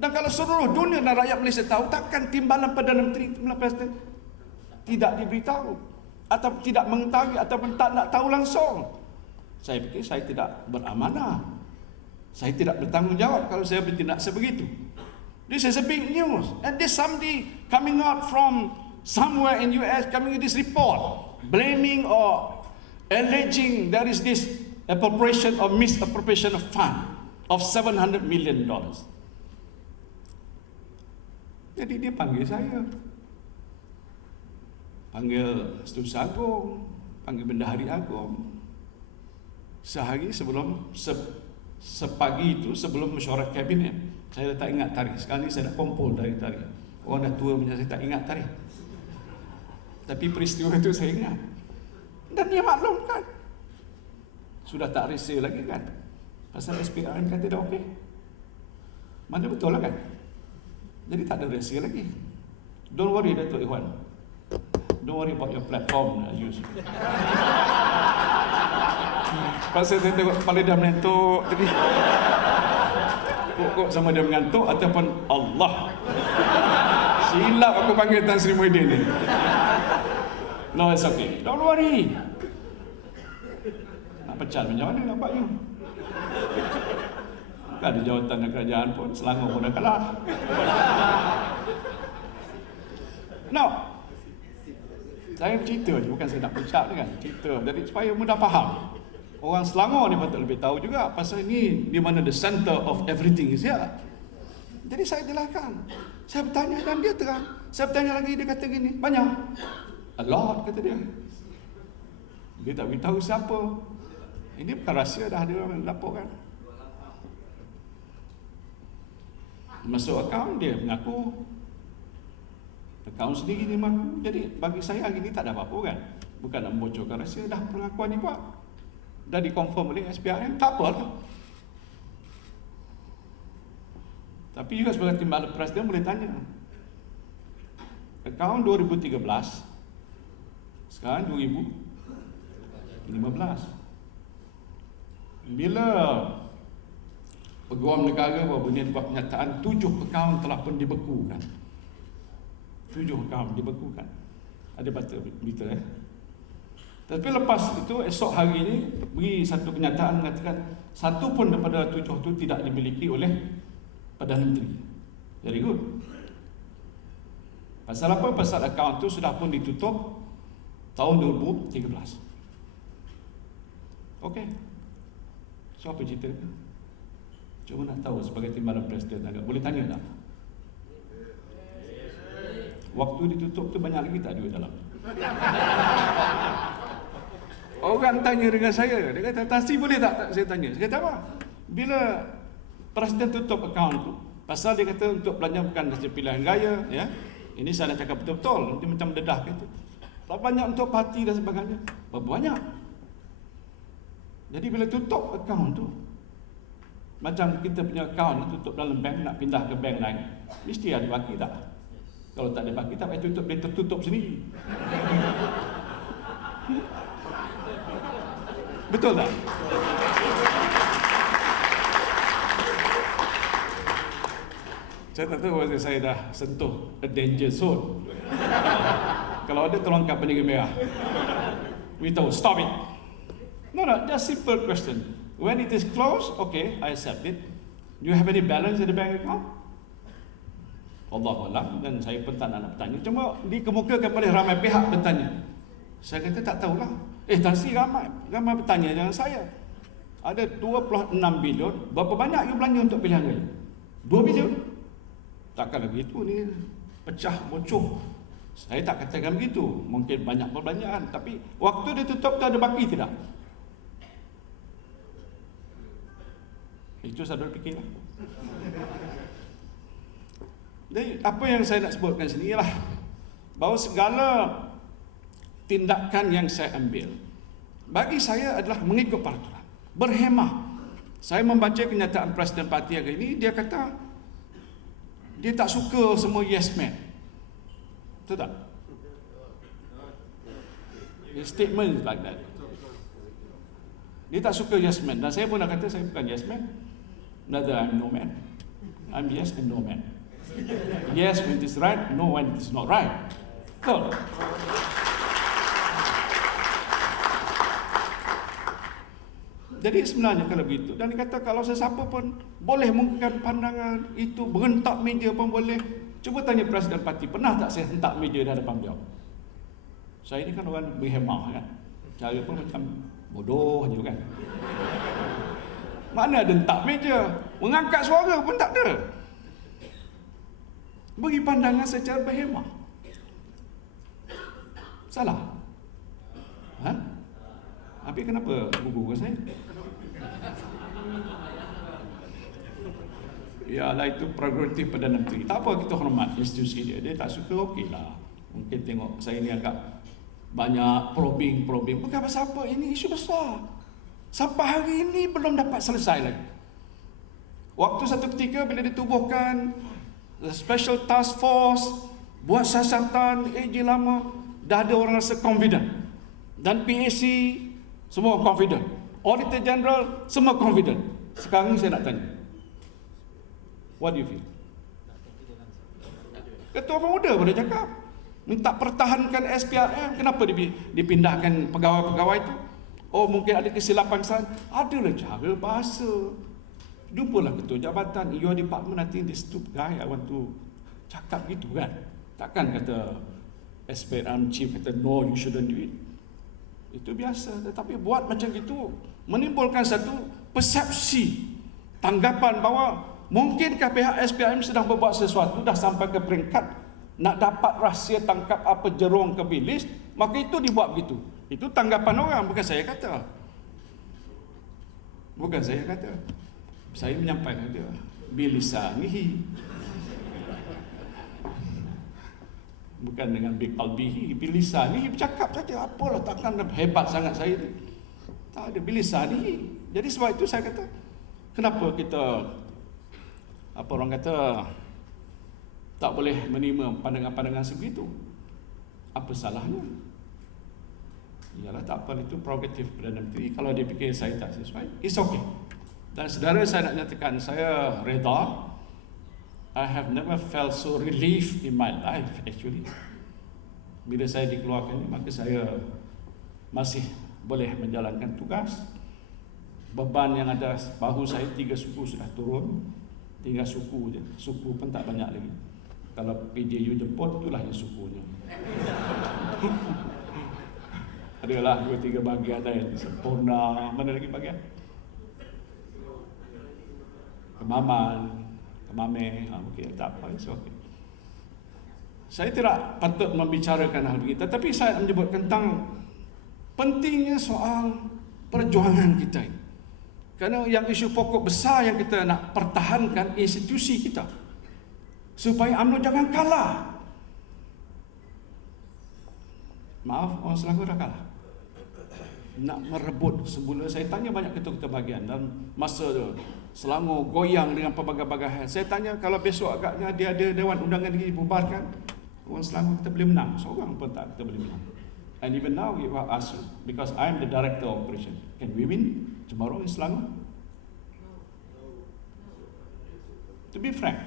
Dan kalau seluruh dunia dan rakyat Malaysia tahu, takkan timbalan Perdana Menteri, timbalan presiden tidak diberitahu atau tidak mengetahui ataupun tak nak tahu langsung. Saya fikir saya tidak beramanah. Saya tidak bertanggungjawab kalau saya bertindak sebegitu. This is a big news, and this somebody coming out from somewhere in US coming with this report, blaming or alleging there is this appropriation or misappropriation of fund of $700 million. Jadi dia panggil saya, panggil Setiausaha Agung, panggil Bendahari Agung. Sehari sebelum sepagi itu sebelum mesyuarat kabinet. Saya dah tak ingat tarikh. Sekarang ni saya dah kumpul dari tarikh. Orang dah tua punya, saya tak ingat tarikh. Tapi peristiwa itu saya ingat. Dan dia maklumkan. Sudah tak resa lagi kan. Pasal SPRM kata dah okey. Mana betul lah kan. Jadi tak ada resa lagi. Don't worry Datuk Ikhwan. Don't worry about your platform use. Pasal saya tengok kepala dia menentuk tadi. Kok sama dia mengantuk ataupun Allah. Silap aku panggil Tan Sri Muhyiddin ni. No, it's okay. Don't worry. Nak pecat macam mana nampaknya? Tak ada jawatan kerajaan pun, Selangor pun dah kalah. No. Saya bercerita je, bukan saya nak pecat ni kan. Cerita, jadi supaya mudah faham. Orang Selangor ni patut lebih tahu juga pasal ni di mana the center of everything is here. Jadi saya jelaskan. Saya bertanya dan dia terang. Saya bertanya lagi, dia kata gini, banyak. A lot, kata dia. Dia tak beritahu siapa. Ini bukan rahsia, dah ada orang laporkan. Masuk akaun, dia mengaku. Akaun sendiri dia mengaku. Jadi bagi saya hari ni tak ada apa-apa kan. Bukan nak membocorkan rahsia, dah pengakuan ni buat. Dah dikonfirm oleh SPRM, tak apa lah. Tapi juga sebagai timbalan presiden boleh tanya. Akaun 2013, sekarang 2015. Bila Peguam Negara baru ni buat pernyataan 7 akaun telah pun dibekukan. 7 akaun dibekukan. Ada baca berita Tapi lepas itu esok hari ini beri satu kenyataan mengatakan satu pun daripada 7 itu tidak dimiliki oleh Perdana Menteri. Very good. Pasal apa? Pasal akaun itu sudah pun ditutup tahun 2013. Okey. So apa cerita? Cuma nak tahu sebagai timbalan presiden agak boleh tanya tak? Waktu ditutup tu banyak lagi tak duit dalam? Orang tanya dengan saya, dia kata, Tasi boleh tak saya tanya? Saya kata apa? Bila presiden tutup akaun tu, pasal dia kata untuk belanja bukan saja pilihan raya, ya. Ini saya nak cakap betul-betul, nanti macam dedah gitu. Berapa banyak untuk parti dan sebagainya? Berapa banyak? Jadi bila tutup akaun tu, macam kita punya akaun tutup dalam bank, nak pindah ke bank lain, mesti ada baki tak? Kalau tak ada baki tak payah tutup, dia tertutup sendiri. Betul tak? Saya tak tahu whether saya dah sentuh a danger zone. Kalau ada tolong kat bendera merah. We tahu, stop it. No, just simple question. When it is closed, okay, I accept it. Do you have any balance in the bank account? Allahuakbar, dan saya pun tak nak bertanya. Cuma dikemukakan oleh ramai pihak bertanya. Saya kata tak tahulah. Tan Sri ramai bertanya dengan saya. Ada 26 bilion, berapa banyak you belanja untuk pilihan raya? 2 bilion? Takkan begitu ni, pecah bocor. Saya tak katakan begitu, mungkin banyak perbelanjaan, tapi waktu dia tutup tu ada baki tidak? Itu saya fikirlah. Jadi apa yang saya nak sebutkan sini ialah bahawa segala tindakan yang saya ambil bagi saya adalah mengikut peraturan. berhemah. Saya membaca kenyataan Presiden Parti hari ini, dia kata dia tak suka semua yes man. Betul tak? His statement like that. Dia tak suka yes man. Dan saya pun dah kata saya bukan yes man. Neither I'm no man. I'm yes and no man. Yes when it is right, no when it is not right. Betul. Jadi sebenarnya kalau begitu, dan dia kata kalau sesiapa pun boleh mengungkapkan pandangan itu, berentak media pun boleh. Cuba tanya Presiden Parti, pernah tak saya hentak media di hadapan beliau? Saya ni kan orang berhemah kan. Cara pun macam bodoh je kan. Mana ada hentak meja, mengangkat suara pun tak ada. Bagi pandangan secara berhemah. Salah? Ha? Habis kenapa gugur saya? Yalah, itu prerogatif Perdana Menteri. Tak apa, kita hormat institusi dia. Dia tak suka, okeylah. Mungkin tengok saya ni agak banyak probing. Bukan pasal apa, ini isu besar. Sampai hari ini belum dapat selesai lagi. Waktu satu ketika bila ditubuhkan Special Task Force, buat siasatan AG lama, dah ada orang rasa confident. Dan PAC semua confident. Auditor General semua confident. Sekarang saya nak tanya, what do you feel? Ketua Pemuda boleh cakap, minta pertahankan SPRM. Kenapa dipindahkan pegawai-pegawai itu? Oh, mungkin ada kesilapan kesalahan. Adalah cara bahasa. Jumpalah ketua jabatan, your department, I think this stupid guy, I want to cakap gitu kan. Takkan kata SPRM chief kata no, you shouldn't do it. Itu biasa. Tetapi buat macam itu menimbulkan satu persepsi, tanggapan bahawa mungkinkah pihak SPRM sedang berbuat sesuatu, dah sampai ke peringkat nak dapat rahsia tangkap apa jerung ke bilis, maka itu dibuat begitu. Itu tanggapan orang, bukan saya kata. Bukan saya kata. Saya menyampaikan dia, bilisanihi. Bukan dengan biqalbihi, bilisanihi, bercakap saja. Apalah, takkan hebat sangat saya ni. Tak ada, bilisanihi. Jadi sebab itu saya kata, kenapa kita, apa orang kata, tak boleh menerima pandangan-pandangan sebegitu? Apa salahnya? Ialah tak apa, itu prerogatif Perdana Menteri. Kalau dia fikir saya tak sesuai, it's okay. Dan saudara, saya nak nyatakan saya reda. I have never felt so relief in my life actually. Bila saya dikeluarkan, maka saya masih boleh menjalankan tugas. Beban yang ada bahu saya 3 suku sudah turun, tinggal suku je. Suku pun tak banyak lagi. Kalau PJU jemput, itulah yang sukunya. Adalah 2-3 bahagian yang sempurna. Mana lagi bahagian? Kemaman, Kemame, mungkin tak apa, it's okay. Saya tidak patut membicarakan hal begitu, tetapi saya menyebut tentang pentingnya soal perjuangan kita ini. Kerana yang isu pokok besar yang kita nak pertahankan institusi kita, supaya UMNO jangan kalah. Maaf, orang Selangor dah kalah. Nak merebut semula. Saya tanya banyak ketua-ketua bahagian dan masa Selangor goyang dengan pelbagai-bagai hal. Saya tanya, kalau besok agaknya dia ada Dewan Undangan ini dibubarkan, orang Selangor kita boleh menang. Seorang pun tak kita boleh menang. And even now we will ask you, because I am the director of operation, can we win tomorrow in Selangor? To be frank.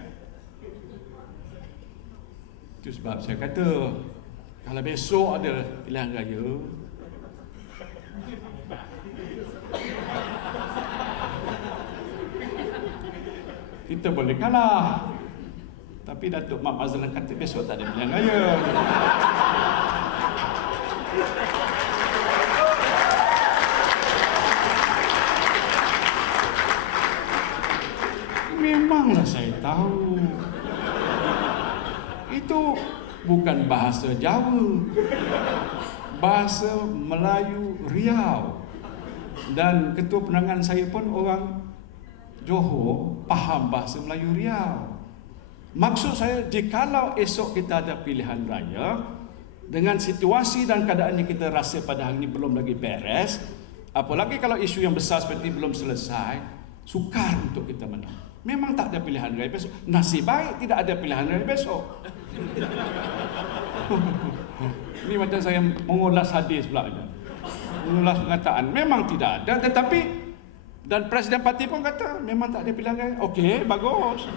Itu sebab saya kata, kalau besok ada pilihan raya, kita boleh kalah. Tapi Datuk Mat Mazlan kata besok tak ada pilihan raya. Memanglah saya tahu. Itu bukan bahasa Jawa. Bahasa Melayu Riau. Dan ketua penerangan saya pun orang Johor, faham bahasa Melayu Riau. Maksud saya, jikalau esok kita ada pilihan raya dengan situasi dan keadaan yang kita rasa pada hari ini belum lagi beres, Apalagi kalau isu yang besar seperti belum selesai, sukar untuk kita menang. Memang tak ada pilihan raya besok. Nasib baik tidak ada pilihan raya besok. Ini macam saya mengulas hadis pula. Mengulas perkataan. Memang tidak ada, tetapi dan Presiden parti pun kata memang tak ada pilihan raya. Okey, bagus.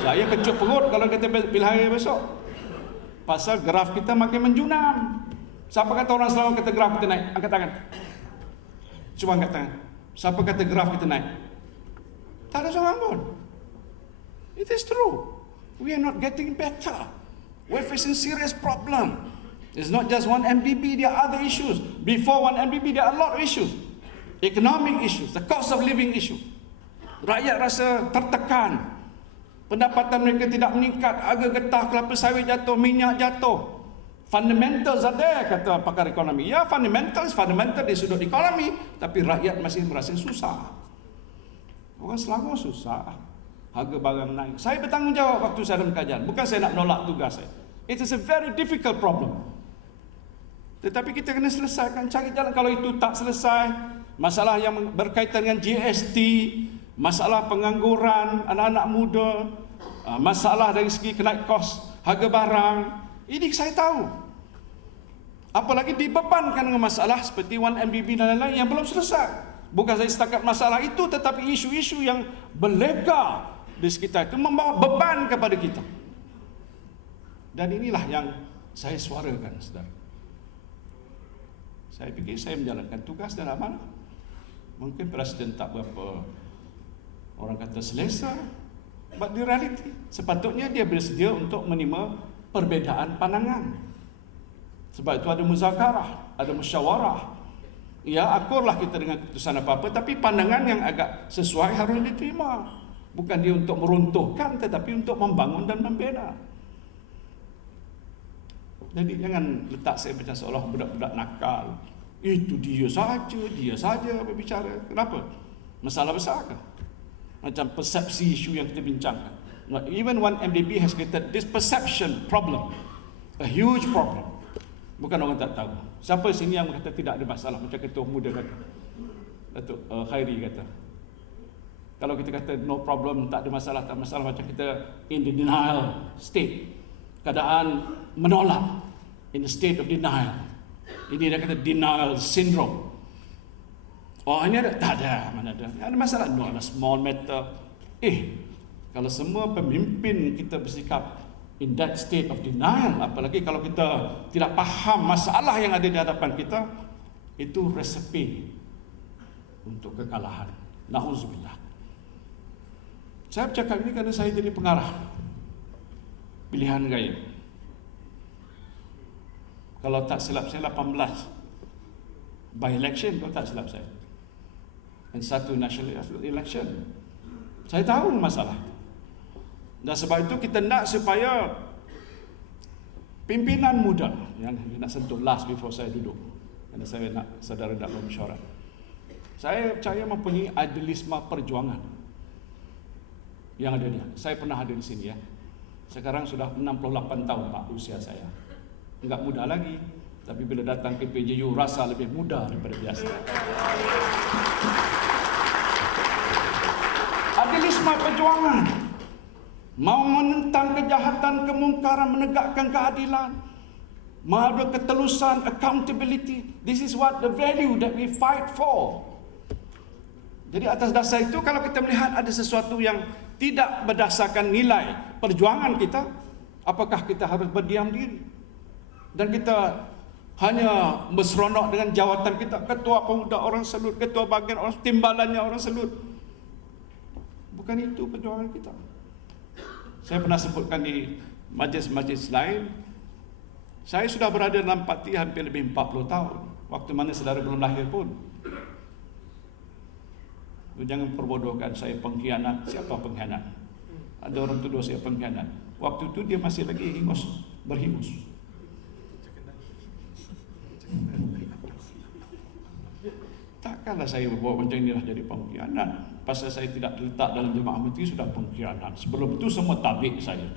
Saya kecut perut kalau kata pilihan raya besok. Pasal graf kita makin menjunam. Siapa kata orang Selangor kata graf kita naik? Angkat tangan. Cuba angkat tangan. Siapa kata graf kita naik? Tak ada seorang pun. It is true. We are not getting better. We're facing serious problem. It's not just one MDB, there are other issues. Before one MDB, there are a lot of issues. Economic issues, the cost of living issue. Rakyat rasa tertekan. Pendapatan mereka tidak meningkat, harga getah, kelapa sawit jatuh, minyak jatuh. Fundamentals ada, kata pakar ekonomi. Ya, fundamental di sudut ekonomi, tapi rakyat masih merasa susah. Orang Selangor susah. Harga barang naik. Saya bertanggungjawab waktu saya dalam kajian. Bukan saya nak menolak tugas saya. It is a very difficult problem. Tetapi kita kena selesaikan, cari jalan. Kalau itu tak selesai, masalah yang berkaitan dengan GST, masalah pengangguran anak-anak muda, masalah dari segi kenaik kos harga barang, ini saya tahu. Apalagi dibebankan dengan masalah seperti 1MDB dan lain-lain yang belum selesai. Bukan saya setakat masalah itu, tetapi isu-isu yang berlega di sekitar itu membawa beban kepada kita. Dan inilah yang saya suarakan, saudara. Saya fikir saya menjalankan tugas dan amanah. Mungkin Presiden tak berapa orang kata selesa, but di reality sepatutnya dia bersedia untuk menerima perbezaan pandangan. Sebab itu ada muzakarah, ada musyawarah. Ya, akurlah kita dengan keputusan apa-apa, tapi pandangan yang agak sesuai harus diterima. Bukan dia untuk meruntuhkan, tetapi untuk membangun dan membina. Jadi jangan letak saya macam seolah budak-budak nakal. Itu dia saja berbicara. Kenapa? Masalah besar ke? Macam persepsi isu yang kita bincangkan. Even 1MDB has created this perception problem, a huge problem. Bukan orang tak tahu. Siapa sini yang kata tidak ada masalah? Macam Ketua Muda kata, Datuk Khairi kata. Kalau kita kata no problem, tak ada masalah, tak masalah, macam kita in the denial state. Keadaan menolak, in the state of denial. Ini dia kata denial syndrome. Oh, ini ada? Tak ada. Mana ada? Ada masalah? No, ada small matter. Kalau semua pemimpin kita bersikap in that state of denial, apalagi kalau kita tidak faham masalah yang ada di hadapan kita, itu resepi untuk kekalahan. Na'udzubillah. Saya bercakap ini kerana saya jadi pengarah pilihan raya. Kalau tak silap saya 18 by election, kalau tak silap saya, dan satu national election. Saya tahu masalah. Dan sebab itu kita nak supaya pimpinan muda yang nak sentuh last before saya duduk, kerana saya nak saudara nak bermesyuarat. Saya percaya mempunyai idealisme perjuangan yang ada dia. Saya pernah ada di sini ya. Sekarang sudah 68 tahun Pak usia saya. Enggak muda lagi, tapi bila datang ke PJU rasa lebih muda daripada biasa. Idealisme perjuangan, mau menentang kejahatan, kemungkaran, menegakkan keadilan, mau ada ketelusan, accountability. This is what the value that we fight for. Jadi atas dasar itu, kalau kita melihat ada sesuatu yang tidak berdasarkan nilai perjuangan kita, apakah kita harus berdiam diri? Dan kita hanya berseronok dengan jawatan kita, ketua pemuda orang Selut, ketua bahagian orang, timbalannya orang Selut. Bukan itu perjuangan kita. Saya pernah sebutkan di majlis-majlis lain, saya sudah berada dalam parti hampir lebih 40 tahun, waktu mana saudara belum lahir pun. Jangan perbodohkan saya pengkhianat. Siapa pengkhianat? Ada orang tuduh saya pengkhianat. Waktu itu dia masih lagi berhingus. Takkanlah saya berbuat macam inilah jadi pengkhianat. Pasal saya tidak letak dalam jemaah menteri sudah pengkhianat. Sebelum itu semua tabik saya.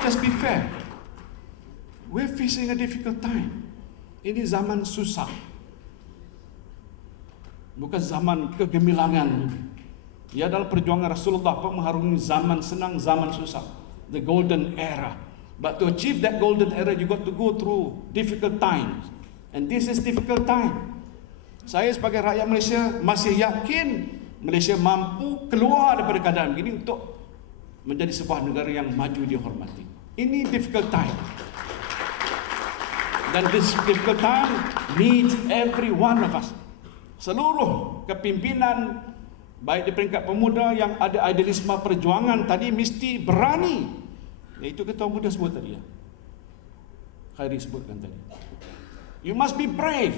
Just be fair. We're facing a difficult time. Ini zaman susah. Bukan zaman kegemilangan. Ia adalah perjuangan Rasulullah mengharungi zaman senang, zaman susah. The golden era. But to achieve that golden era, you got to go through difficult times. And this is difficult time. Saya sebagai rakyat Malaysia masih yakin Malaysia mampu keluar daripada keadaan begini untuk menjadi sebuah negara yang maju dihormati. Ini difficult time. Dan this difficult time needs every one of us. Seluruh kepimpinan, baik di peringkat pemuda yang ada idealisme perjuangan tadi mesti berani. Itu ketua muda sebut tadi ya. Khairi sebutkan tadi. You must be brave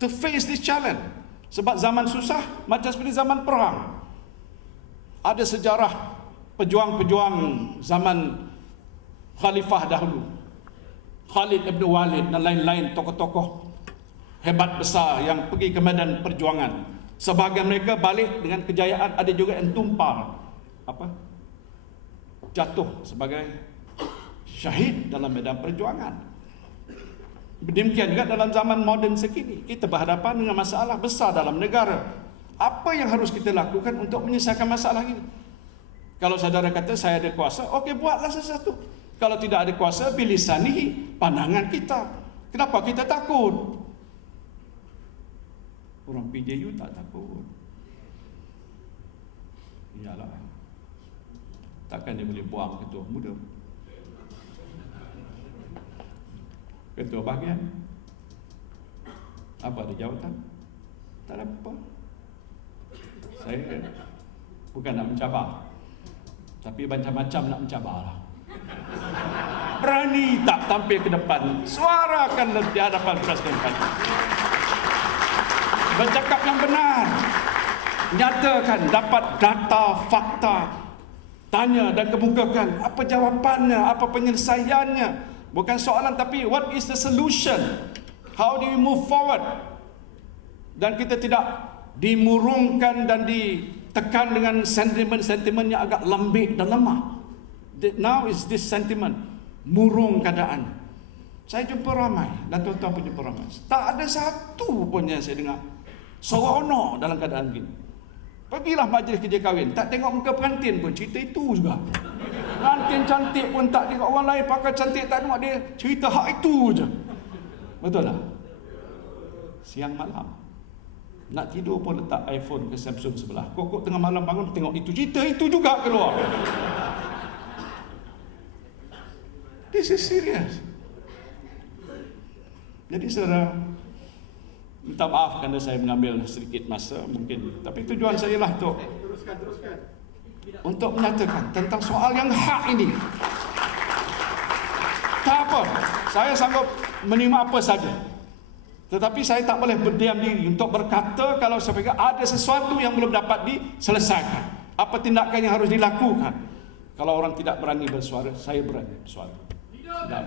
to face this challenge. Sebab zaman susah macam seperti zaman perang. Ada sejarah pejuang-pejuang zaman khalifah dahulu. Khalid ibn Walid dan lain-lain tokoh-tokoh hebat besar yang pergi ke medan perjuangan. Sebahagian mereka balik dengan kejayaan, ada juga yang tumpah jatuh sebagai syahid dalam medan perjuangan. Demikian juga dalam zaman moden sekini, kita berhadapan dengan masalah besar dalam negara. Apa yang harus kita lakukan untuk menyelesaikan masalah ini? Kalau saudara kata saya ada kuasa, okey, buatlah sesuatu. Kalau tidak ada kuasa, bilisani pandangan kita. Kenapa kita takut? Orang PJU tak takut. Iyalah. Takkan dia boleh buang ketua muda. Ketua bahagian. Apa ada jawatan? Tak ada apa. Saya bukan nak mencabar, tapi macam-macam nak mencabar lah. Berani tak tampil ke depan, suarakan di hadapan Presiden Parti. Bercakap yang benar, nyatakan, dapat data, fakta, tanya dan kemukakan apa jawapannya, apa penyelesaiannya. Bukan soalan, tapi what is the solution? How do we move forward? Dan kita tidak dimurungkan dan ditekan dengan sentimen-sentimen yang agak lembik dan lemah. Now is this sentiment, murung keadaan. Saya jumpa ramai, dan tuan-tuan pun jumpa ramai. Tak ada satu pun yang saya dengar seronok dalam keadaan begini. Pergilah majlis kerja kahwin, tak tengok muka pengantin pun, cerita itu juga. Pengantin cantik pun tak tengok orang lain pakai cantik, tak tengok dia, cerita hak itu je. Betul tak? Siang malam nak tidur pun letak iPhone ke Samsung sebelah. Kok tengah malam bangun tengok itu, cerita itu juga keluar. This is serious. Jadi saudara, minta maaf kerana saya mengambil sedikit masa mungkin, tapi tujuan saya lah untuk menyatakan tentang soal yang hak ini. Tak apa, saya sanggup menerima apa saja. Tetapi saya tak boleh berdiam diri untuk berkata kalau saya fikir ada sesuatu yang belum dapat diselesaikan. Apa tindakan yang harus dilakukan? Kalau orang tidak berani bersuara, saya berani bersuara. Tidak.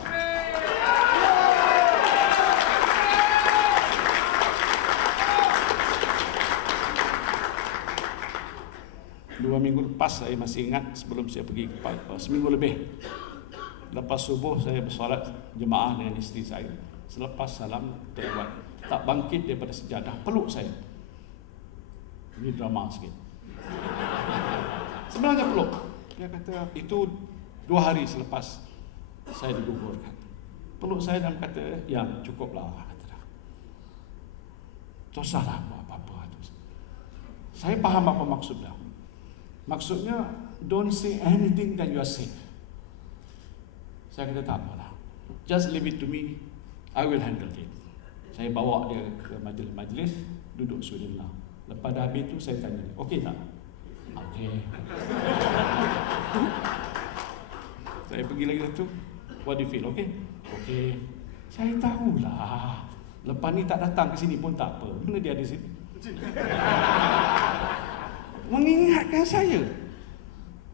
2 minggu lepas saya masih ingat, sebelum saya pergi ke seminggu lebih lepas subuh saya bersolat jemaah dengan isteri saya. Selepas salam terbuat tak bangkit daripada sejadah, peluk saya. Ini drama sikit. Sebenarnya peluk. Dia kata itu 2 hari selepas saya digugurkan. Peluk saya dan kata, ya cukuplah, kata dia. Tak usahlah apa-apa. Saya faham apa maksudnya. Maksudnya, don't say anything that you are safe. Saya kata tak apalah. Just leave it to me. I will handle it. Saya bawa dia ke majlis-majlis, duduk sunnah. Lepas dah habis tu saya tanya, okey tak? Okey. Saya pergi lagi satu. What do you feel? Okey? Okey. Saya tahulah. Lepas ni tak datang ke sini pun tak apa. Mana dia ada sini? Mengingatkan saya.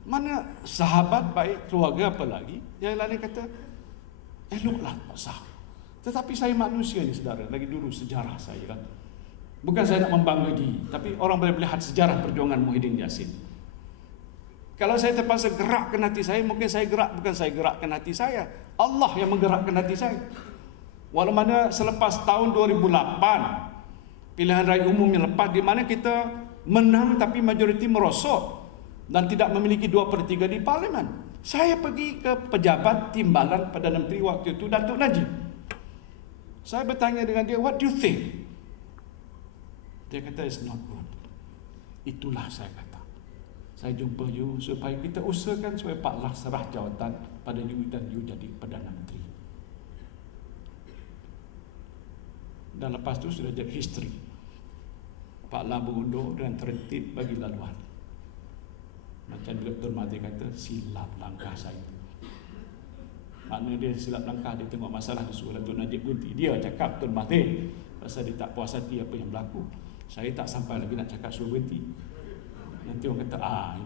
Mana sahabat baik, keluarga apa lagi, yang lain kata, eloklah tak sah. Tetapi saya manusia ni saudara, lagi dulu sejarah saya kan. Bukan saya nak membangga diri, tapi orang boleh melihat sejarah perjuangan Muhyiddin Yassin. Kalau saya terpaksa gerakkan hati saya, mungkin saya gerak, bukan saya gerakkan hati saya, Allah yang menggerakkan hati saya. Walau mana selepas tahun 2008 pilihan raya umum yang lepas, di mana kita menang tapi majoriti merosot dan tidak memiliki 2/3 di parlimen, saya pergi ke pejabat timbalan Perdana Menteri waktu itu, Datuk Najib. Saya bertanya dengan dia, what do you think? Dia kata, it's not good. Itulah saya kata, saya jumpa you supaya kita usahakan supaya Pak Lah serah jawatan pada you dan you jadi Perdana Menteri. Dan lepas tu sudah jadi history. Pak Lah berundur dan tertib bagi laluan. Macam bila Tun Mahathir kata, silap langkah saya. Maknanya dia silap langkah, dia tengok masalah, dia suruh Tun Najib berhenti. Dia cakap Tun Mahathir, pasal dia tak puas hati apa yang berlaku. Saya tak sampai lagi nak cakap suruh berhenti. Nanti orang kata,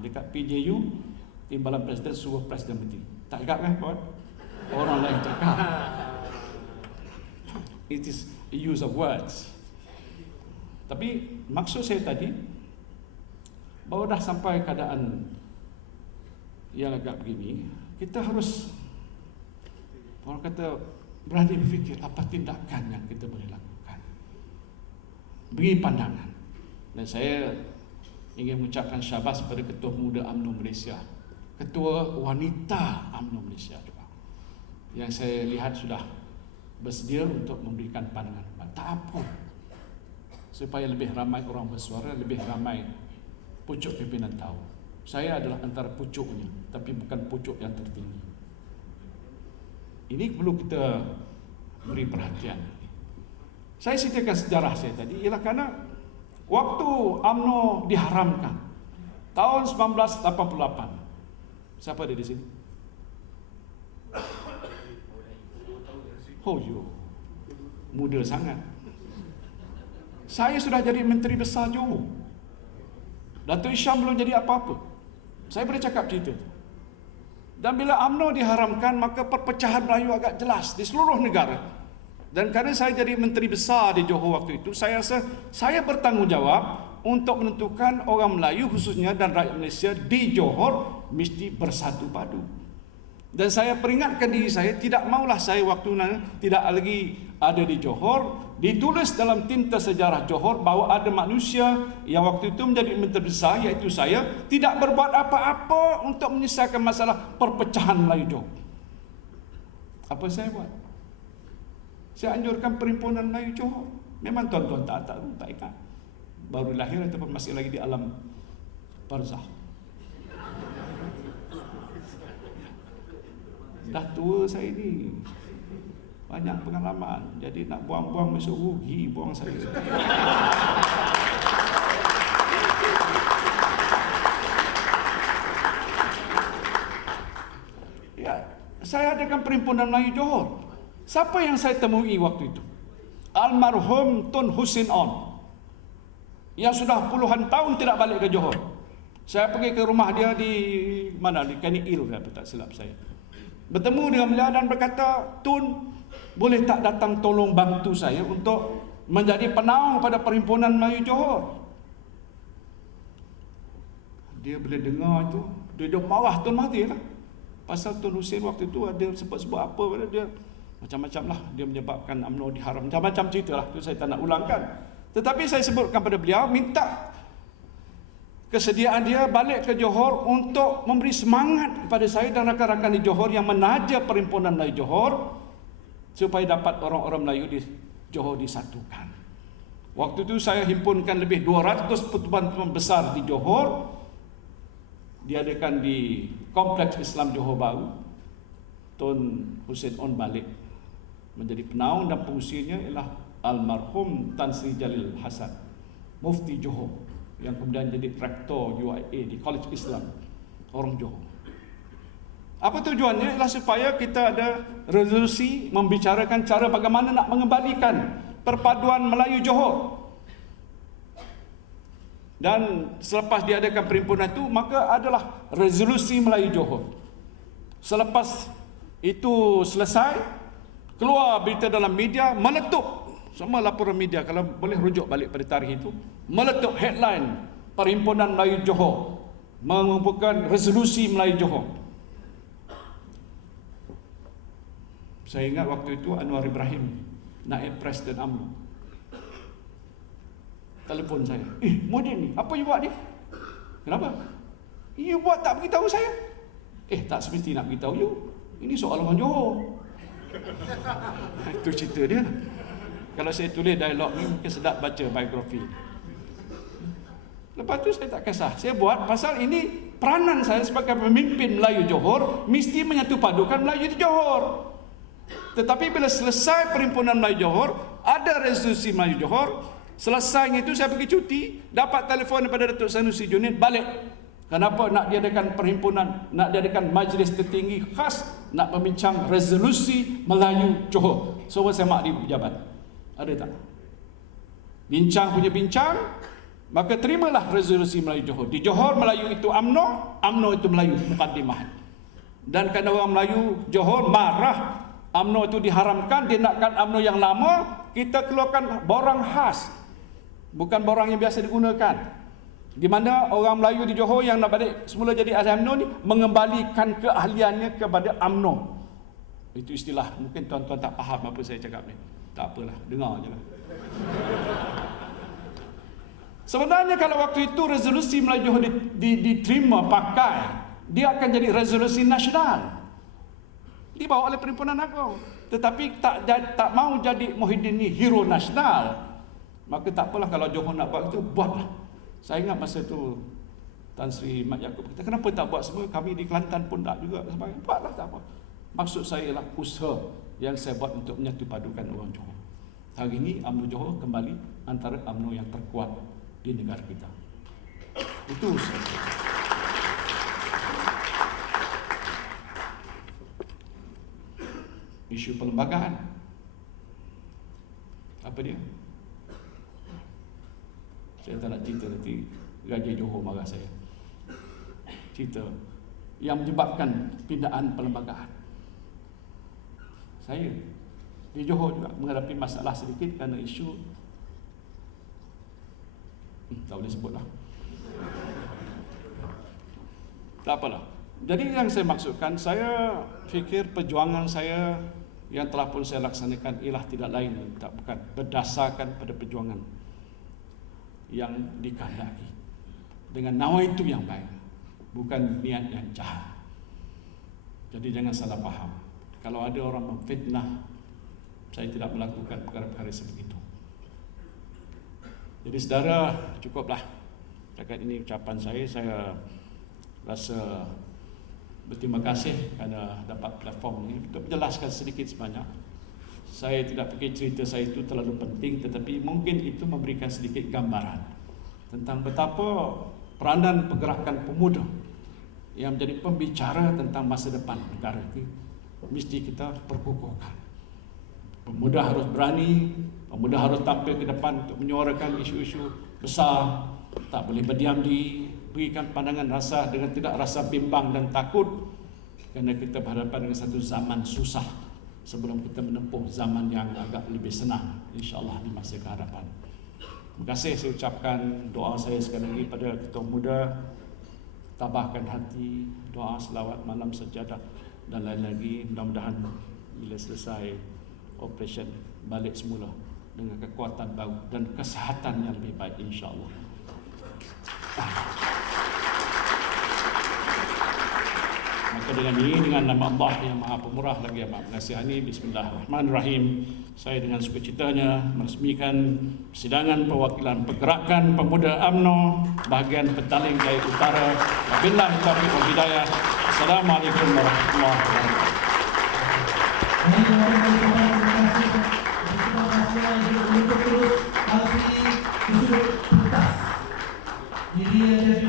dekat PJU timbalan presiden suruh presiden berhenti. Tak cakap kan kawan? Orang lain cakap. It is a use of words. Tapi maksud saya tadi, bahawa dah sampai keadaan yang agak begini, kita harus, orang kata, berani berfikir apa tindakan yang kita boleh lakukan. Beri pandangan. Dan saya ingin mengucapkan syabas pada Ketua Muda UMNO Malaysia, Ketua Wanita UMNO Malaysia juga, yang saya lihat sudah bersedia untuk memberikan pandangan. Tak apa, supaya lebih ramai orang bersuara, lebih ramai pucuk pimpinan tahu. Saya adalah antara pucuknya, tapi bukan pucuk yang tertinggi. Ini perlu kita beri perhatian. Saya ceritakan sejarah saya tadi ialah kerana waktu UMNO diharamkan tahun 1988. Siapa ada di sini? Oh yo, muda sangat. Saya sudah jadi Menteri Besar Johor. Datuk Isham belum jadi apa-apa. Saya boleh cakap cerita. Dan bila UMNO diharamkan, maka perpecahan Melayu agak jelas di seluruh negara. Dan kerana saya jadi Menteri Besar di Johor waktu itu, saya rasa saya bertanggungjawab untuk menentukan orang Melayu khususnya dan rakyat Malaysia di Johor mesti bersatu padu. Dan saya peringatkan diri saya, tidak maulah saya waktu tidak lagi ada di Johor, ditulis dalam tinta sejarah Johor bahawa ada manusia yang waktu itu menjadi Menteri Besar, iaitu saya, tidak berbuat apa-apa untuk menyelesaikan masalah perpecahan Melayu Johor. Apa saya buat? Saya anjurkan Perhimpunan Melayu Johor. Memang tuan-tuan tak ingat. Baru lahir ataupun masih lagi di alam barzah. Dah tua saya ni, banyak pengalaman. Jadi nak buang-buang masuk rugi buang saya. Ya, saya adakan Perhimpunan Melayu Johor. Siapa yang saya temui waktu itu? Almarhum Tun Hussein On, yang sudah puluhan tahun tidak balik ke Johor. Saya pergi ke rumah dia di mana? Di Kani Il, tak silap saya. Bertemu dengan beliau dan berkata, Tun, boleh tak datang tolong bantu saya untuk menjadi penaung pada Perhimpunan Melayu Johor? Dia bila dengar itu, dia duduk marah Tun Mahathir lah. Pasal Tun Hussein waktu itu ada sebab apa pada dia, macam-macam lah, dia menyebabkan UMNO diharam, macam-macam cerita lah, itu saya tak nak ulangkan. Tetapi saya sebutkan pada beliau, minta kesediaan dia balik ke Johor untuk memberi semangat kepada saya dan rakan-rakan di Johor yang menaja Perhimpunan Melayu Johor supaya dapat orang-orang Melayu di Johor disatukan. Waktu itu saya himpunkan lebih 200 pertemuan besar di Johor, diadakan di Kompleks Islam Johor Bahru. Tun Hussein On balik menjadi penaung dan pengusinya ialah almarhum Tan Sri Jalil Hasan, Mufti Johor, yang kemudian jadi rektor UIA di College Islam orang Johor. Apa tujuannya? Ialah supaya kita ada resolusi membicarakan cara bagaimana nak mengembalikan perpaduan Melayu Johor. Dan selepas diadakan perhimpunan itu, maka adalah resolusi Melayu Johor. Selepas itu selesai, keluar berita dalam media, meletup semua laporan media, kalau boleh rujuk balik pada tarikh itu, meletup headline Perhimpunan Melayu Johor mengumpulkan resolusi Melayu Johor. Saya ingat waktu itu Anwar Ibrahim, naib Presiden UMNO, telefon saya, Muhyiddin ni, apa you buat ni? Kenapa? You buat tak beritahu saya? Tak semesti nak beritahu you. Ini soal orang Johor. Itu cerita dia. Kalau saya tulis dialog ni, mungkin sedap baca biografi. Lepas tu saya tak kisah. Saya buat pasal ini peranan saya sebagai pemimpin Melayu Johor, mesti menyatu padukan Melayu di Johor. Tetapi bila selesai Perhimpunan Melayu Johor, ada resolusi Melayu Johor, selesainya itu saya pergi cuti, dapat telefon daripada Datuk Sanusi Junid balik. Kenapa nak diadakan perhimpunan, nak diadakan majlis tertinggi khas nak membincang resolusi Melayu Johor. Semua semak di pejabat. Ada tak? Bincang punya bincang, maka terimalah resolusi Melayu Johor. Di Johor Melayu itu UMNO, UMNO itu Melayu, mukaddimah. Dan kerana orang Melayu Johor marah UMNO itu diharamkan, dia nakkan UMNO yang lama, kita keluarkan borang khas. Bukan borang yang biasa digunakan. Di mana orang Melayu di Johor yang nak balik semula jadi ahli UMNO ni mengembalikan keahliannya kepada UMNO. Itu istilah, mungkin tuan-tuan tak faham apa saya cakap ni. Tak apalah, dengar je lah. Sebenarnya kalau waktu itu resolusi Melayu Johor diterima pakai, dia akan jadi resolusi nasional. Dibawa oleh Perhimpunan Agong. Tetapi tak mau jadi Muhyiddin ni hero nasional. Maka tak apalah kalau Johor nak buat itu, buatlah. Saya ingat masa itu Tan Sri Mat Yaakob kata, kenapa tak buat semua? Kami di Kelantan pun tak juga. Buatlah, tak apa. Maksud saya ialah usaha yang saya buat untuk menyatu padukan orang Johor. Hari ini UMNO Johor kembali antara UMNO yang terkuat di negara kita. Itu usaha. Isu perlembagaan. Apa dia? Saya tak nak cerita nanti Raja Johor marah saya. Cerita yang menyebabkan pindaan perlembagaan. Saya di Johor juga menghadapi masalah sedikit kerana isu tak boleh sebutlah. Tak apalah. Jadi yang saya maksudkan, saya fikir perjuangan saya yang telah pun saya laksanakan ialah tidak lain, bukan berdasarkan pada perjuangan yang dikehendaki dengan nawaitu yang baik, bukan niat yang jahat. Jadi jangan salah faham. Kalau ada orang memfitnah, saya tidak melakukan perkara-perkara sebegitu. Jadi saudara, cukuplah dekat ini ucapan saya rasa berterima kasih kerana dapat platform ini untuk menjelaskan sedikit sebanyak. Saya tidak fikir cerita saya itu terlalu penting, tetapi mungkin itu memberikan sedikit gambaran tentang betapa peranan pergerakan pemuda yang menjadi pembicara tentang masa depan negara ini mesti kita perkukuhkan. Pemuda harus berani, pemuda harus tampil ke depan untuk menyuarakan isu-isu besar, tak boleh berdiam diri, berikan pandangan rasa dengan tidak rasa bimbang dan takut, kerana kita berhadapan dengan satu zaman susah sebelum kita menempuh zaman yang agak lebih senang, insya-Allah di masa kehadapan. Terima kasih saya ucapkan doa saya sekali lagi pada Ketua Muda, tabahkan hati, doa selawat malam sajadah dan lain lagi. Mudah-mudahan bila selesai operation balik semula dengan kekuatan baru dan kesihatan yang lebih baik, insya-Allah. Maka dengan ini, dengan nama Allah yang Maha Pemurah lagi yang Maha Pengasihani, Bismillahirrahmanirrahim, saya dengan sukacitanya meresmikan persidangan perwakilan pergerakan pemuda UMNO bahagian Petaling Jaya Utara. Wabillahi taufiq wal hidayah. Assalamualaikum warahmatullahi wabarakatuh. Jadi